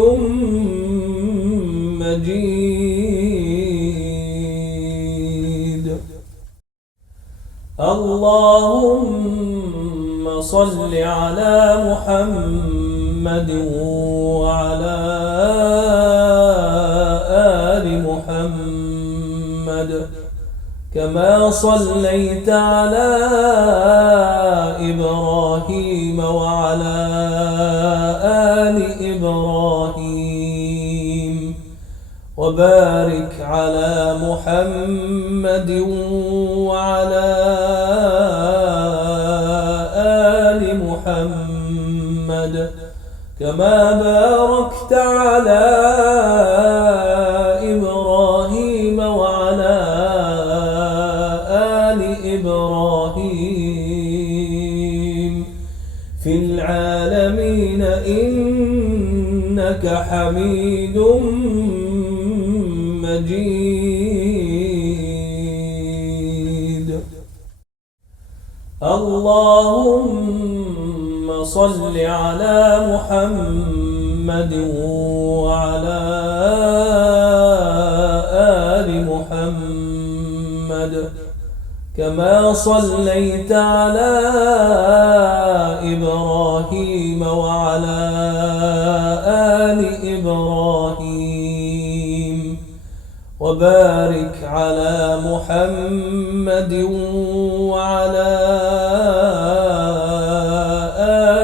مجيد. اللهم صل على محمد وعلى آل محمد كما صليت على إبراهيم وعلى آل إبراهيم وبارك على محمد وعلى آل محمد كما باركت على إبراهيم وعلى آل إبراهيم في العالمين إنك حميد مجيد. اللهم صل على محمد وعلى آل محمد كما صليت على إبراهيم وعلى آل إبراهيم وبارك على محمد وعلى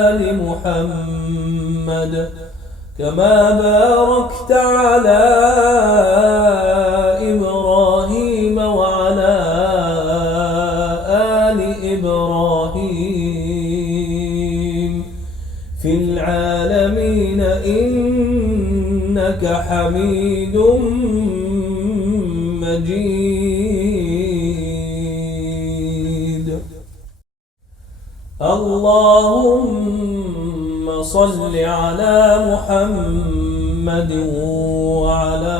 آل محمد كما باركت على إبراهيم وعلى آل إبراهيم في العالمين إنك حميد مجيد. اللهم صل على محمد وعلى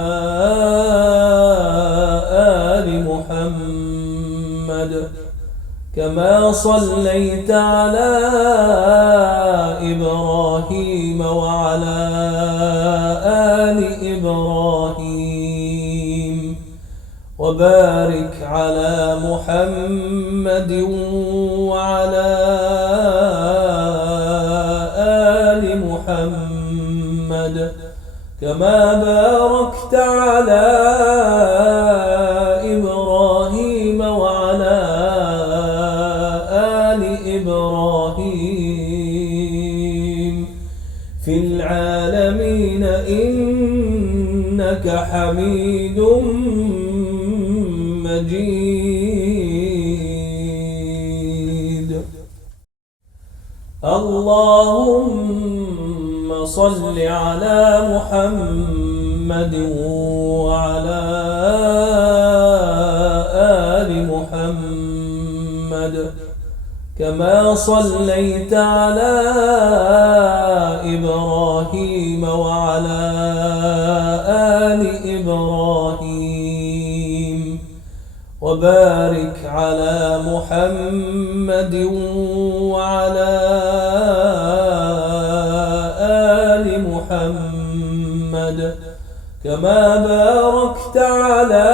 آل محمد كما صليت على إبراهيم وعلى آل إبراهيم وبارك على محمد وعلى آل محمد كما باركت على إبراهيم وعلى آل إبراهيم في العالمين إنك حميد مجيد. اللهم صل على محمد وعلى آل محمد كما صليت على إبراهيم وعلى آل إبراهيم وبارك على محمد وعلى آل محمد كما باركت على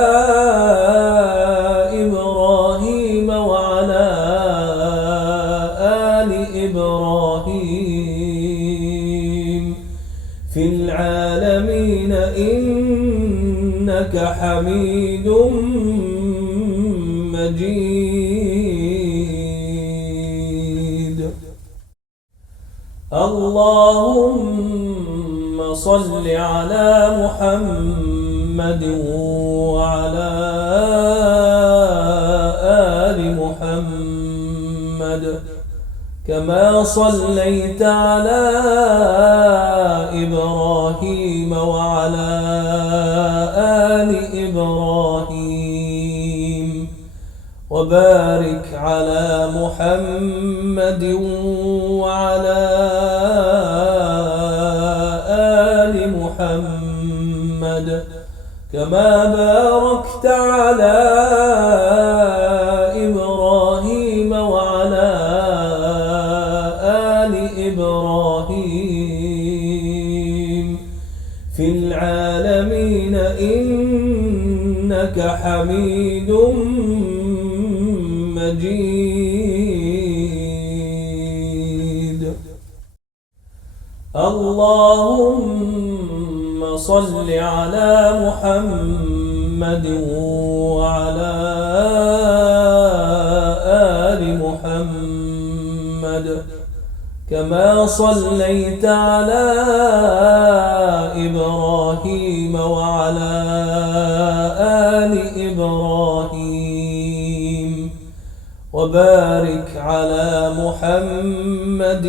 إبراهيم وعلى إنك حميد مجيد. اللهم صل على محمد وعلى آل محمد كما صليت على إبراهيم وعلى آل إبراهيم وبارك على محمد وعلى آل محمد كما باركت على إبراهيم وعلى آل إبراهيم في العالمين إنك حميد مجيد. اللهم صل على محمد وعلى آل محمد كما صليت على إبراهيم وعلى آل إبراهيم وبارك على محمد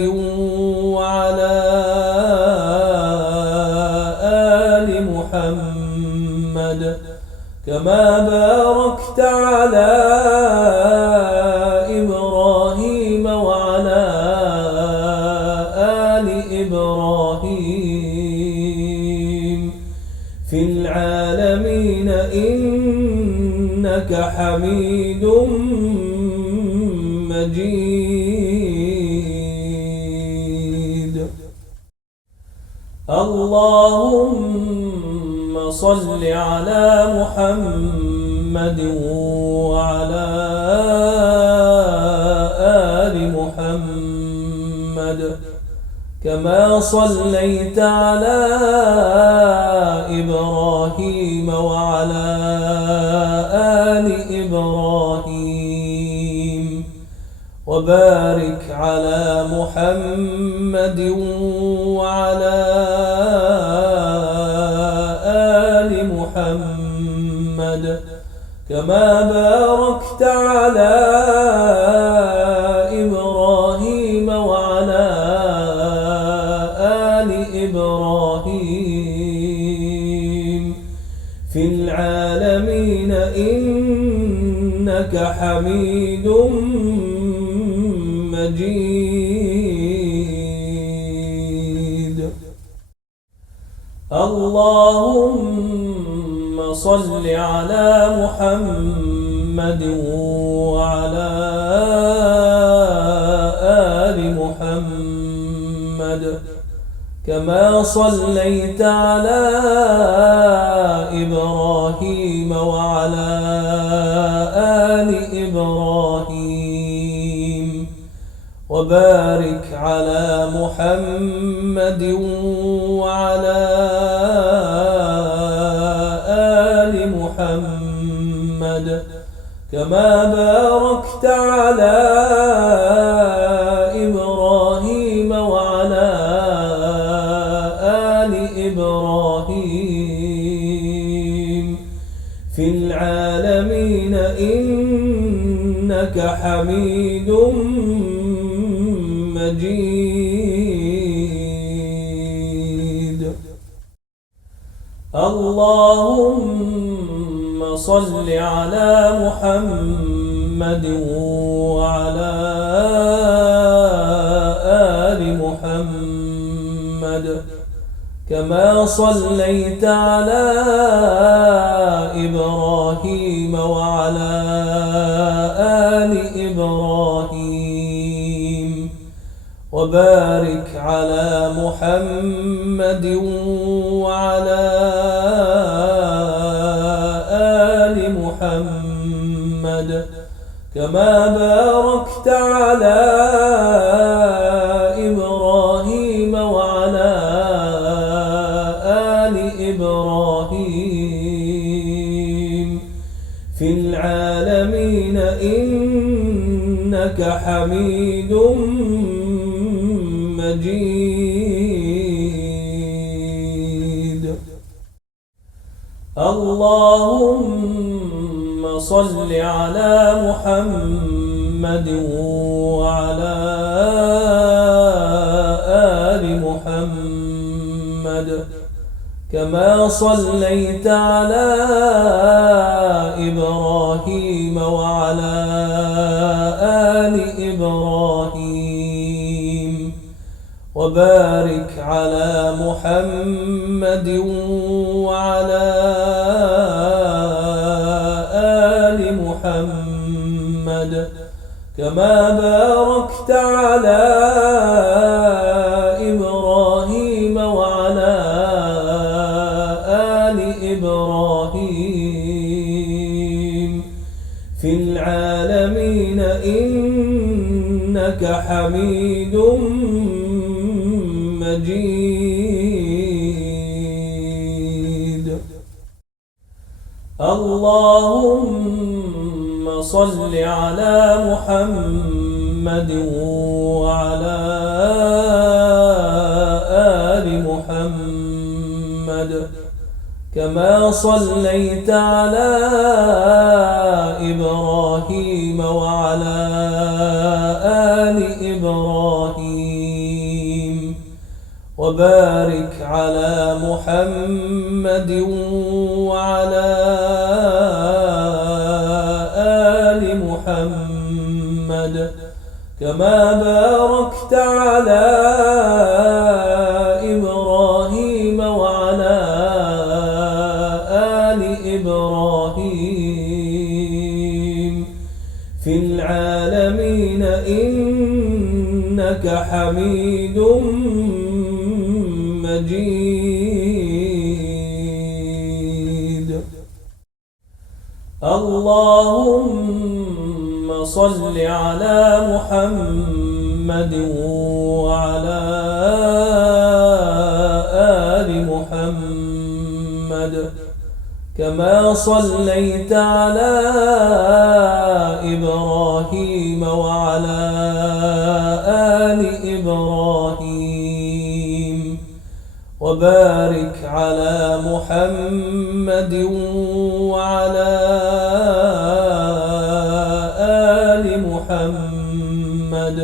وعلى آل محمد كما باركت على إبراهيم وعلى آل إبراهيم في العالمين إنك حميد مجيد. اللهم صل على محمد وعلى آل محمد كما صليت على إبراهيم وعلى آل إبراهيم وبارك على محمد وعلى آل محمد كما باركت على إبراهيم وعلى آل إبراهيم في العالمين إنك حميد مجيد. اللهم صل على محمد وعلى آل محمد كما صليت على إبراهيم وعلى آل إبراهيم وبارك على محمد وعلى آل محمد كما باركت على إبراهيم وعلى آل إبراهيم في العالمين إنك حميد مجيد. اللهم صل على محمد وعلى آل محمد كما صليت على إبراهيم وعلى آل إبراهيم وبارك على محمد وعلى آل محمد كما باركت على إبراهيم وعلى آل إبراهيم إنك حميد مجيد. اللهم صل على محمد وعلى آل محمد كما صليت على إبراهيم وعلى آل إبراهيم وبارك على محمد وعلى آل محمد كما باركت على إبراهيم وعلى آل إبراهيم في العالمين إنك حميد مجيد. اللهم صل على محمد وعلى آل محمد كما صليت على إبراهيم وعلى آل إبراهيم وبارك على محمد وعلى آل محمد كما باركت على إبراهيم وعلى آل إبراهيم في العالمين إنك حميد مجيد. اللهم صل على محمد وعلى آل محمد كما صليت على إبراهيم وعلى آل إبراهيم وبارك على محمد وعلى آل محمد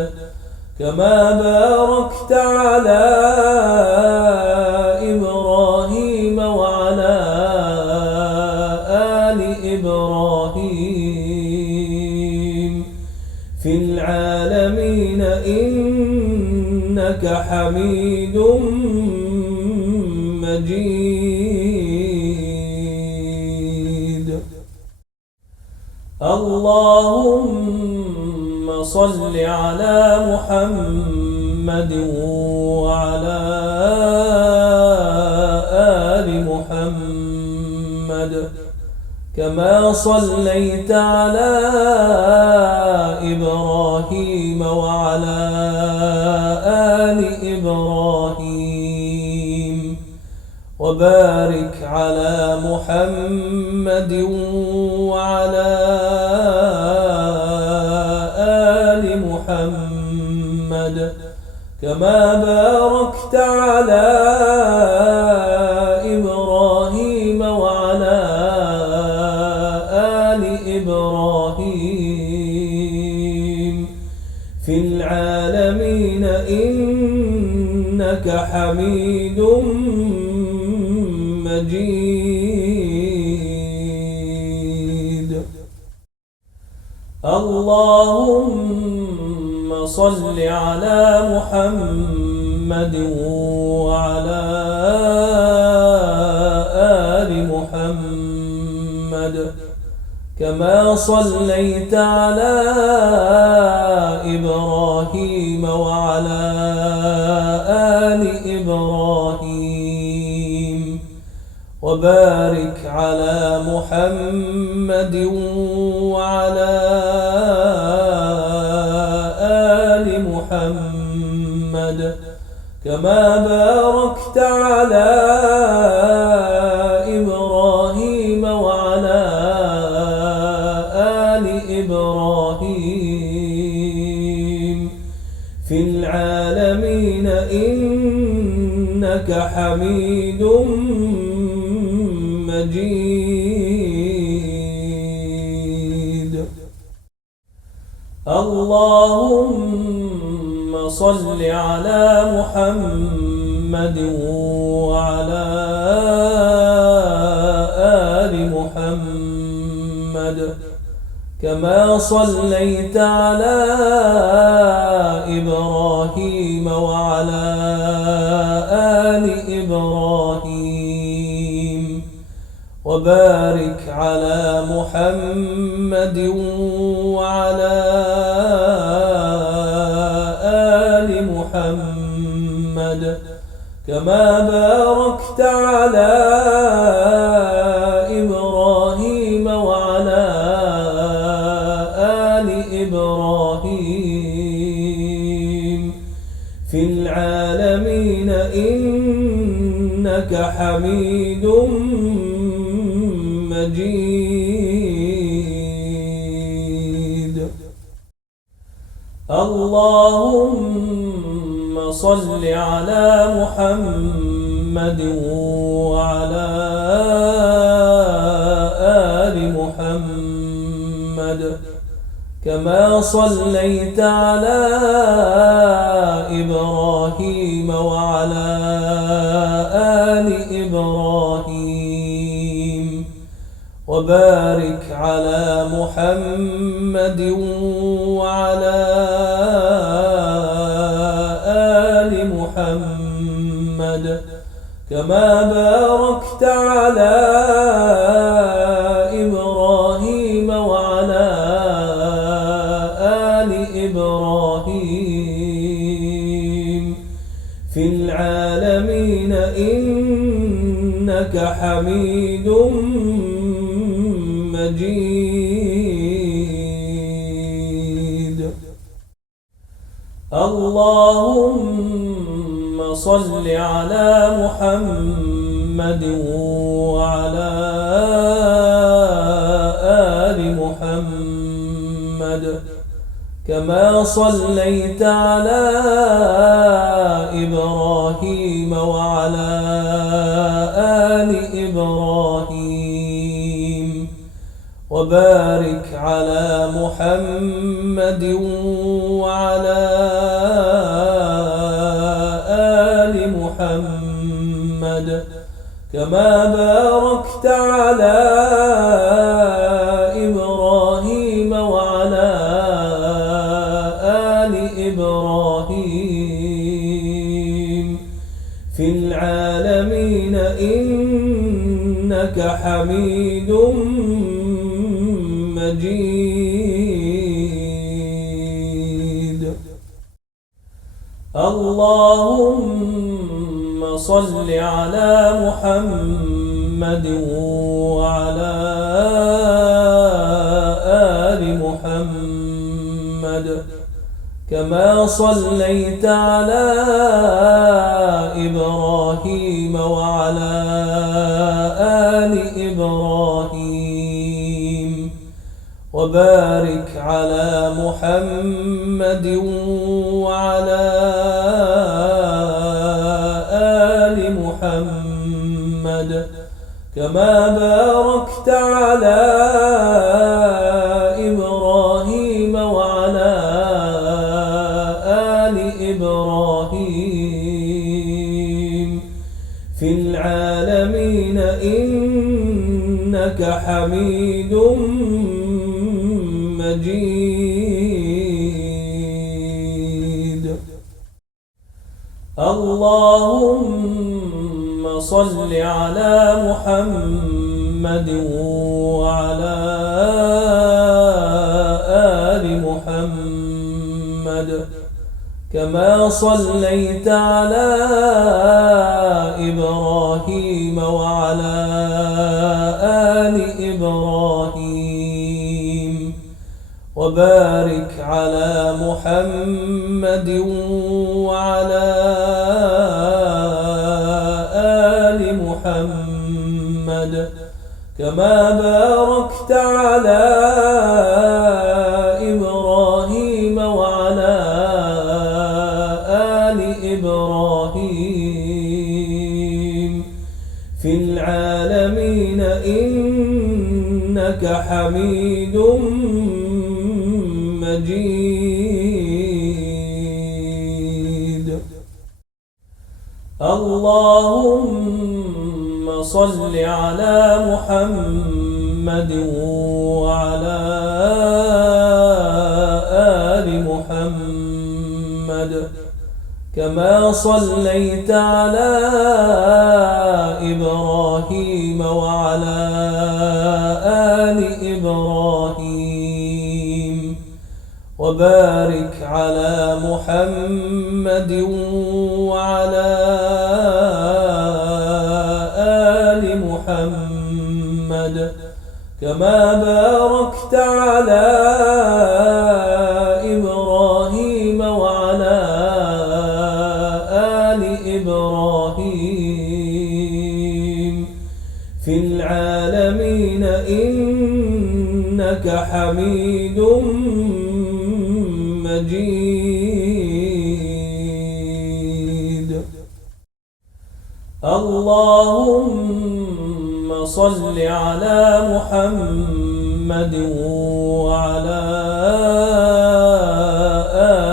كما باركت على إبراهيم وعلى آل إبراهيم في العالمين إنك حميد مجيد. اللهم صل على محمد وعلى آل محمد كما صليت على إبراهيم وعلى آل إبراهيم وبارك على محمد وعلى آل محمد كما باركت على إبراهيم وعلى آل إبراهيم في العالمين إنك حميد مجيد. اللهم صل على محمد وعلى آل محمد كما صليت على إبراهيم وعلى آل إبراهيم وبارك على محمد وعلى آل محمد كما باركت على إبراهيم وعلى آل إبراهيم في العالمين إنك حميد مجيد. اللهم صل على محمد وعلى آل محمد كما صليت على إبراهيم وعلى آل إبراهيم وبارك على محمد وعلى آل محمد كما باركت على إبراهيم وعلى آل إبراهيم في العالمين إنك حميد مجيد. اللهم صل على محمد وعلى آل محمد كما صليت على إبراهيم وعلى آل إبراهيم وبارك على محمد وعلى آل محمد كما باركت على إبراهيم وعلى آل إبراهيم في العالمين إنك حميد مجيد. اللهم صل على محمد وعلى آل محمد كما صليت على إبراهيم وعلى آل إبراهيم وبارك على محمد وعلى آل محمد كما باركت على إبراهيم وعلى آل إبراهيم في العالمين إنك حميد مجيد. اللهم صل على محمد وعلى آل محمد كما صليت على إبراهيم وعلى آل إبراهيم وبارك على محمد وعلى آل محمد كما باركت على إبراهيم وعلى آل إبراهيم في العالمين إنك حميد مجيد. اللهم صل على محمد وعلى آل محمد كما صليت على إبراهيم وعلى آل إبراهيم وبارك على محمد وعلى آل محمد كما باركت على إبراهيم وعلى إنك حميد مجيد. اللهم صل على محمد وعلى آل محمد كما صليت على إبراهيم وعلى آل إبراهيم وبارك على محمد وعلى آل محمد كما باركت على إبراهيم وعلى آل إبراهيم في العالمين إنك حميد مجيد. اللهم صل على محمد وعلى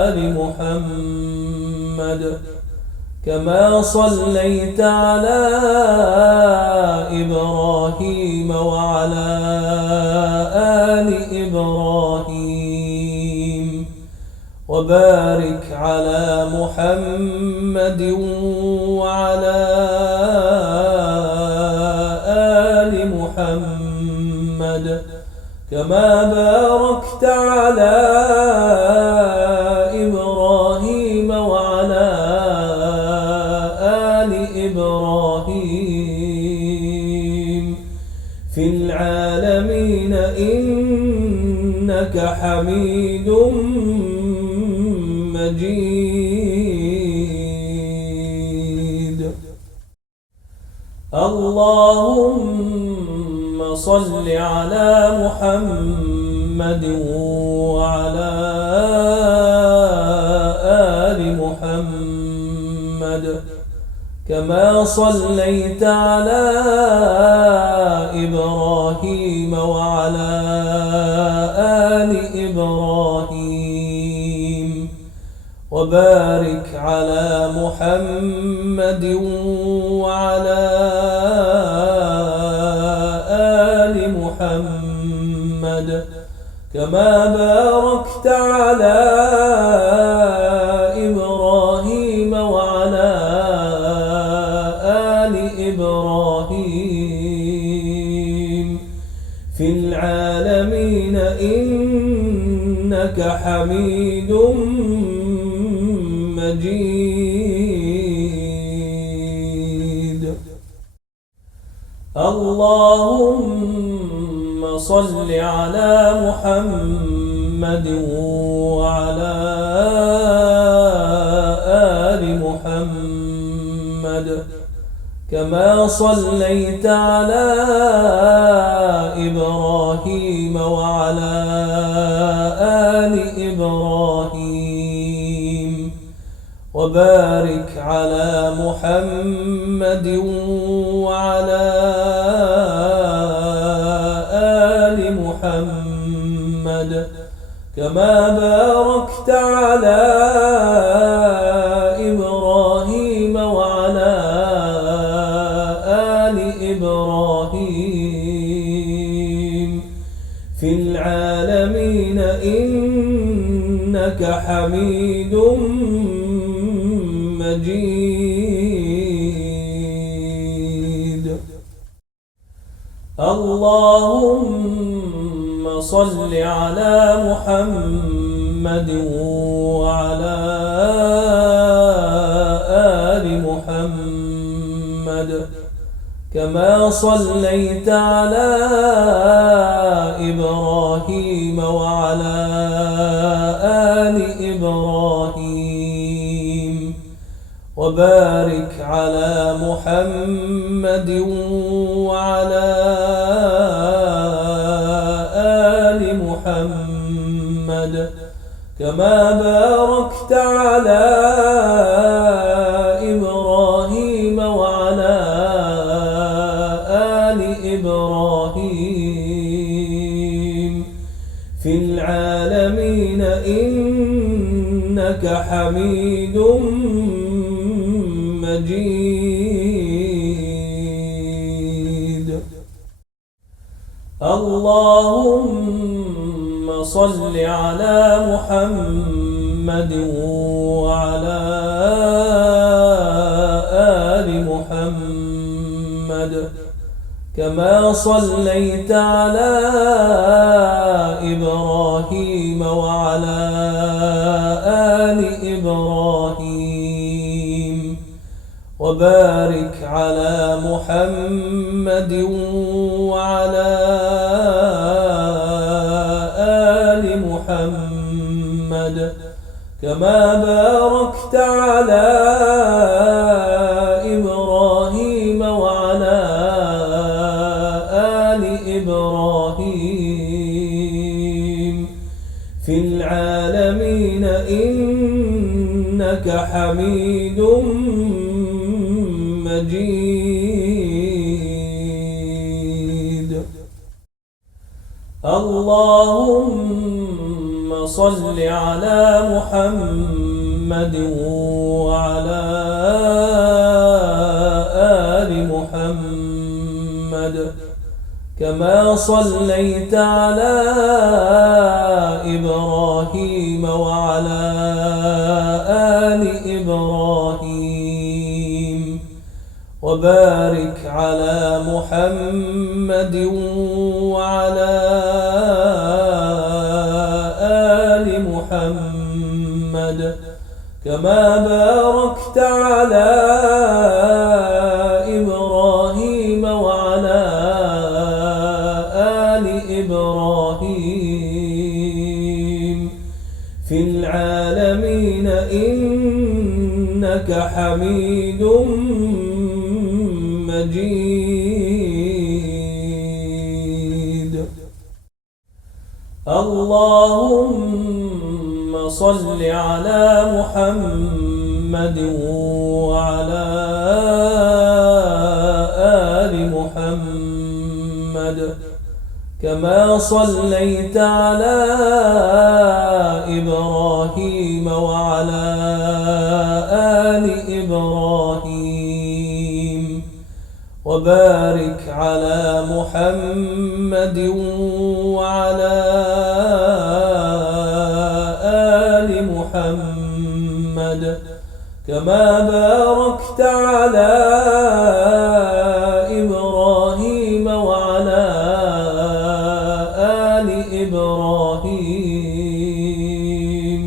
آل محمد كما صليت على إبراهيم وعلى آل إبراهيم وبارك على محمد وعلى آل محمد كما باركت على إبراهيم وعلى آل إبراهيم في العالمين إنك حميد مجيد. اللهم صل على محمد وعلى آل محمد كما صليت على إبراهيم وعلى آل إبراهيم وبارك على محمد وعلى آل محمد كما باركت على إبراهيم وعلى آل إبراهيم في العالمين إنك حميد مجيد. اللهم صل على محمد وعلى آل محمد كما صليت على إبراهيم وعلى آل إبراهيم وبارك على محمد وعلى آل محمد كما باركت على إبراهيم وعلى آل إبراهيم في العالمين إنك حميد مجيد. اللهم صل على محمد وعلى آل محمد كما صليت على إبراهيم وعلى آل إبراهيم وبارك على محمد وعلى آل محمد كما باركت على إبراهيم وعلى آل إبراهيم إنك حميد مجيد. اللهم صل على محمد وعلى آل محمد كما صليت على إبراهيم وعلى آل إبراهيم وبارك على محمد وعلى آل محمد كما باركت على إبراهيم وعلى آل إبراهيم في العالمين إنك حميد مجيد. اللهم صل على محمد وعلى آل محمد كما صليت على إبراهيم وعلى آل إبراهيم وبارك على محمد وعلى آل محمد كما باركت على إبراهيم وعلى آل إبراهيم في العالمين إنك حميد مجيد. اللهم صل على محمد وعلى آل محمد كما صليت على إبراهيم وعلى آل إبراهيم وبارك على محمد وعلى آل محمد كما باركت على إبراهيم وعلى آل إبراهيم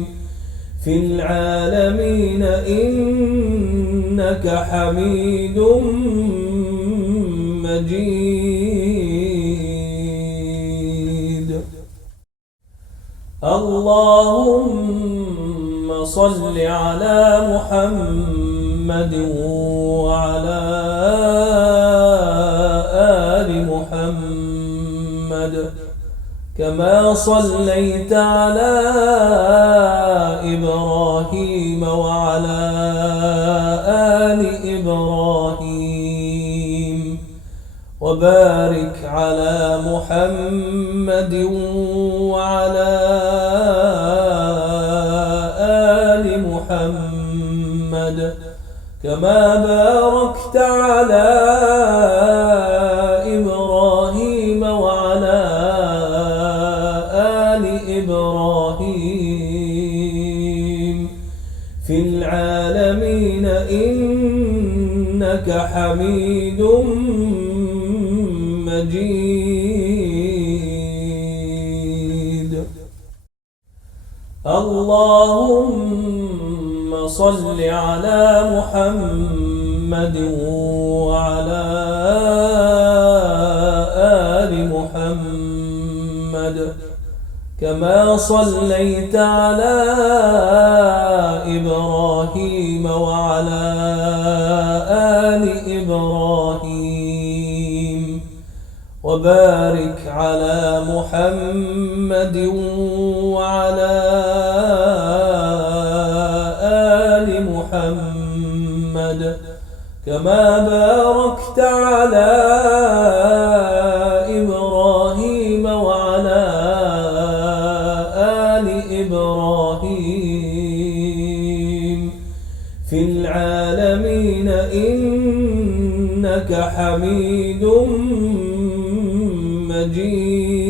في العالمين إنك حميد مجيد. اللهم صل على محمد وعلى آل محمد كما صليت على إبراهيم وعلى آل إبراهيم وبارك على محمد وعلى آل محمد كما باركت على إبراهيم وعلى آل إبراهيم في العالمين إنك حميد مجيد. اللهم صل على محمد وعلى آل محمد كما صليت على إبراهيم وعلى آل إبراهيم وبارك على محمد وعلى آل محمد كما باركت على إبراهيم وعلى آل إبراهيم العالمين إنك حميد مجيد.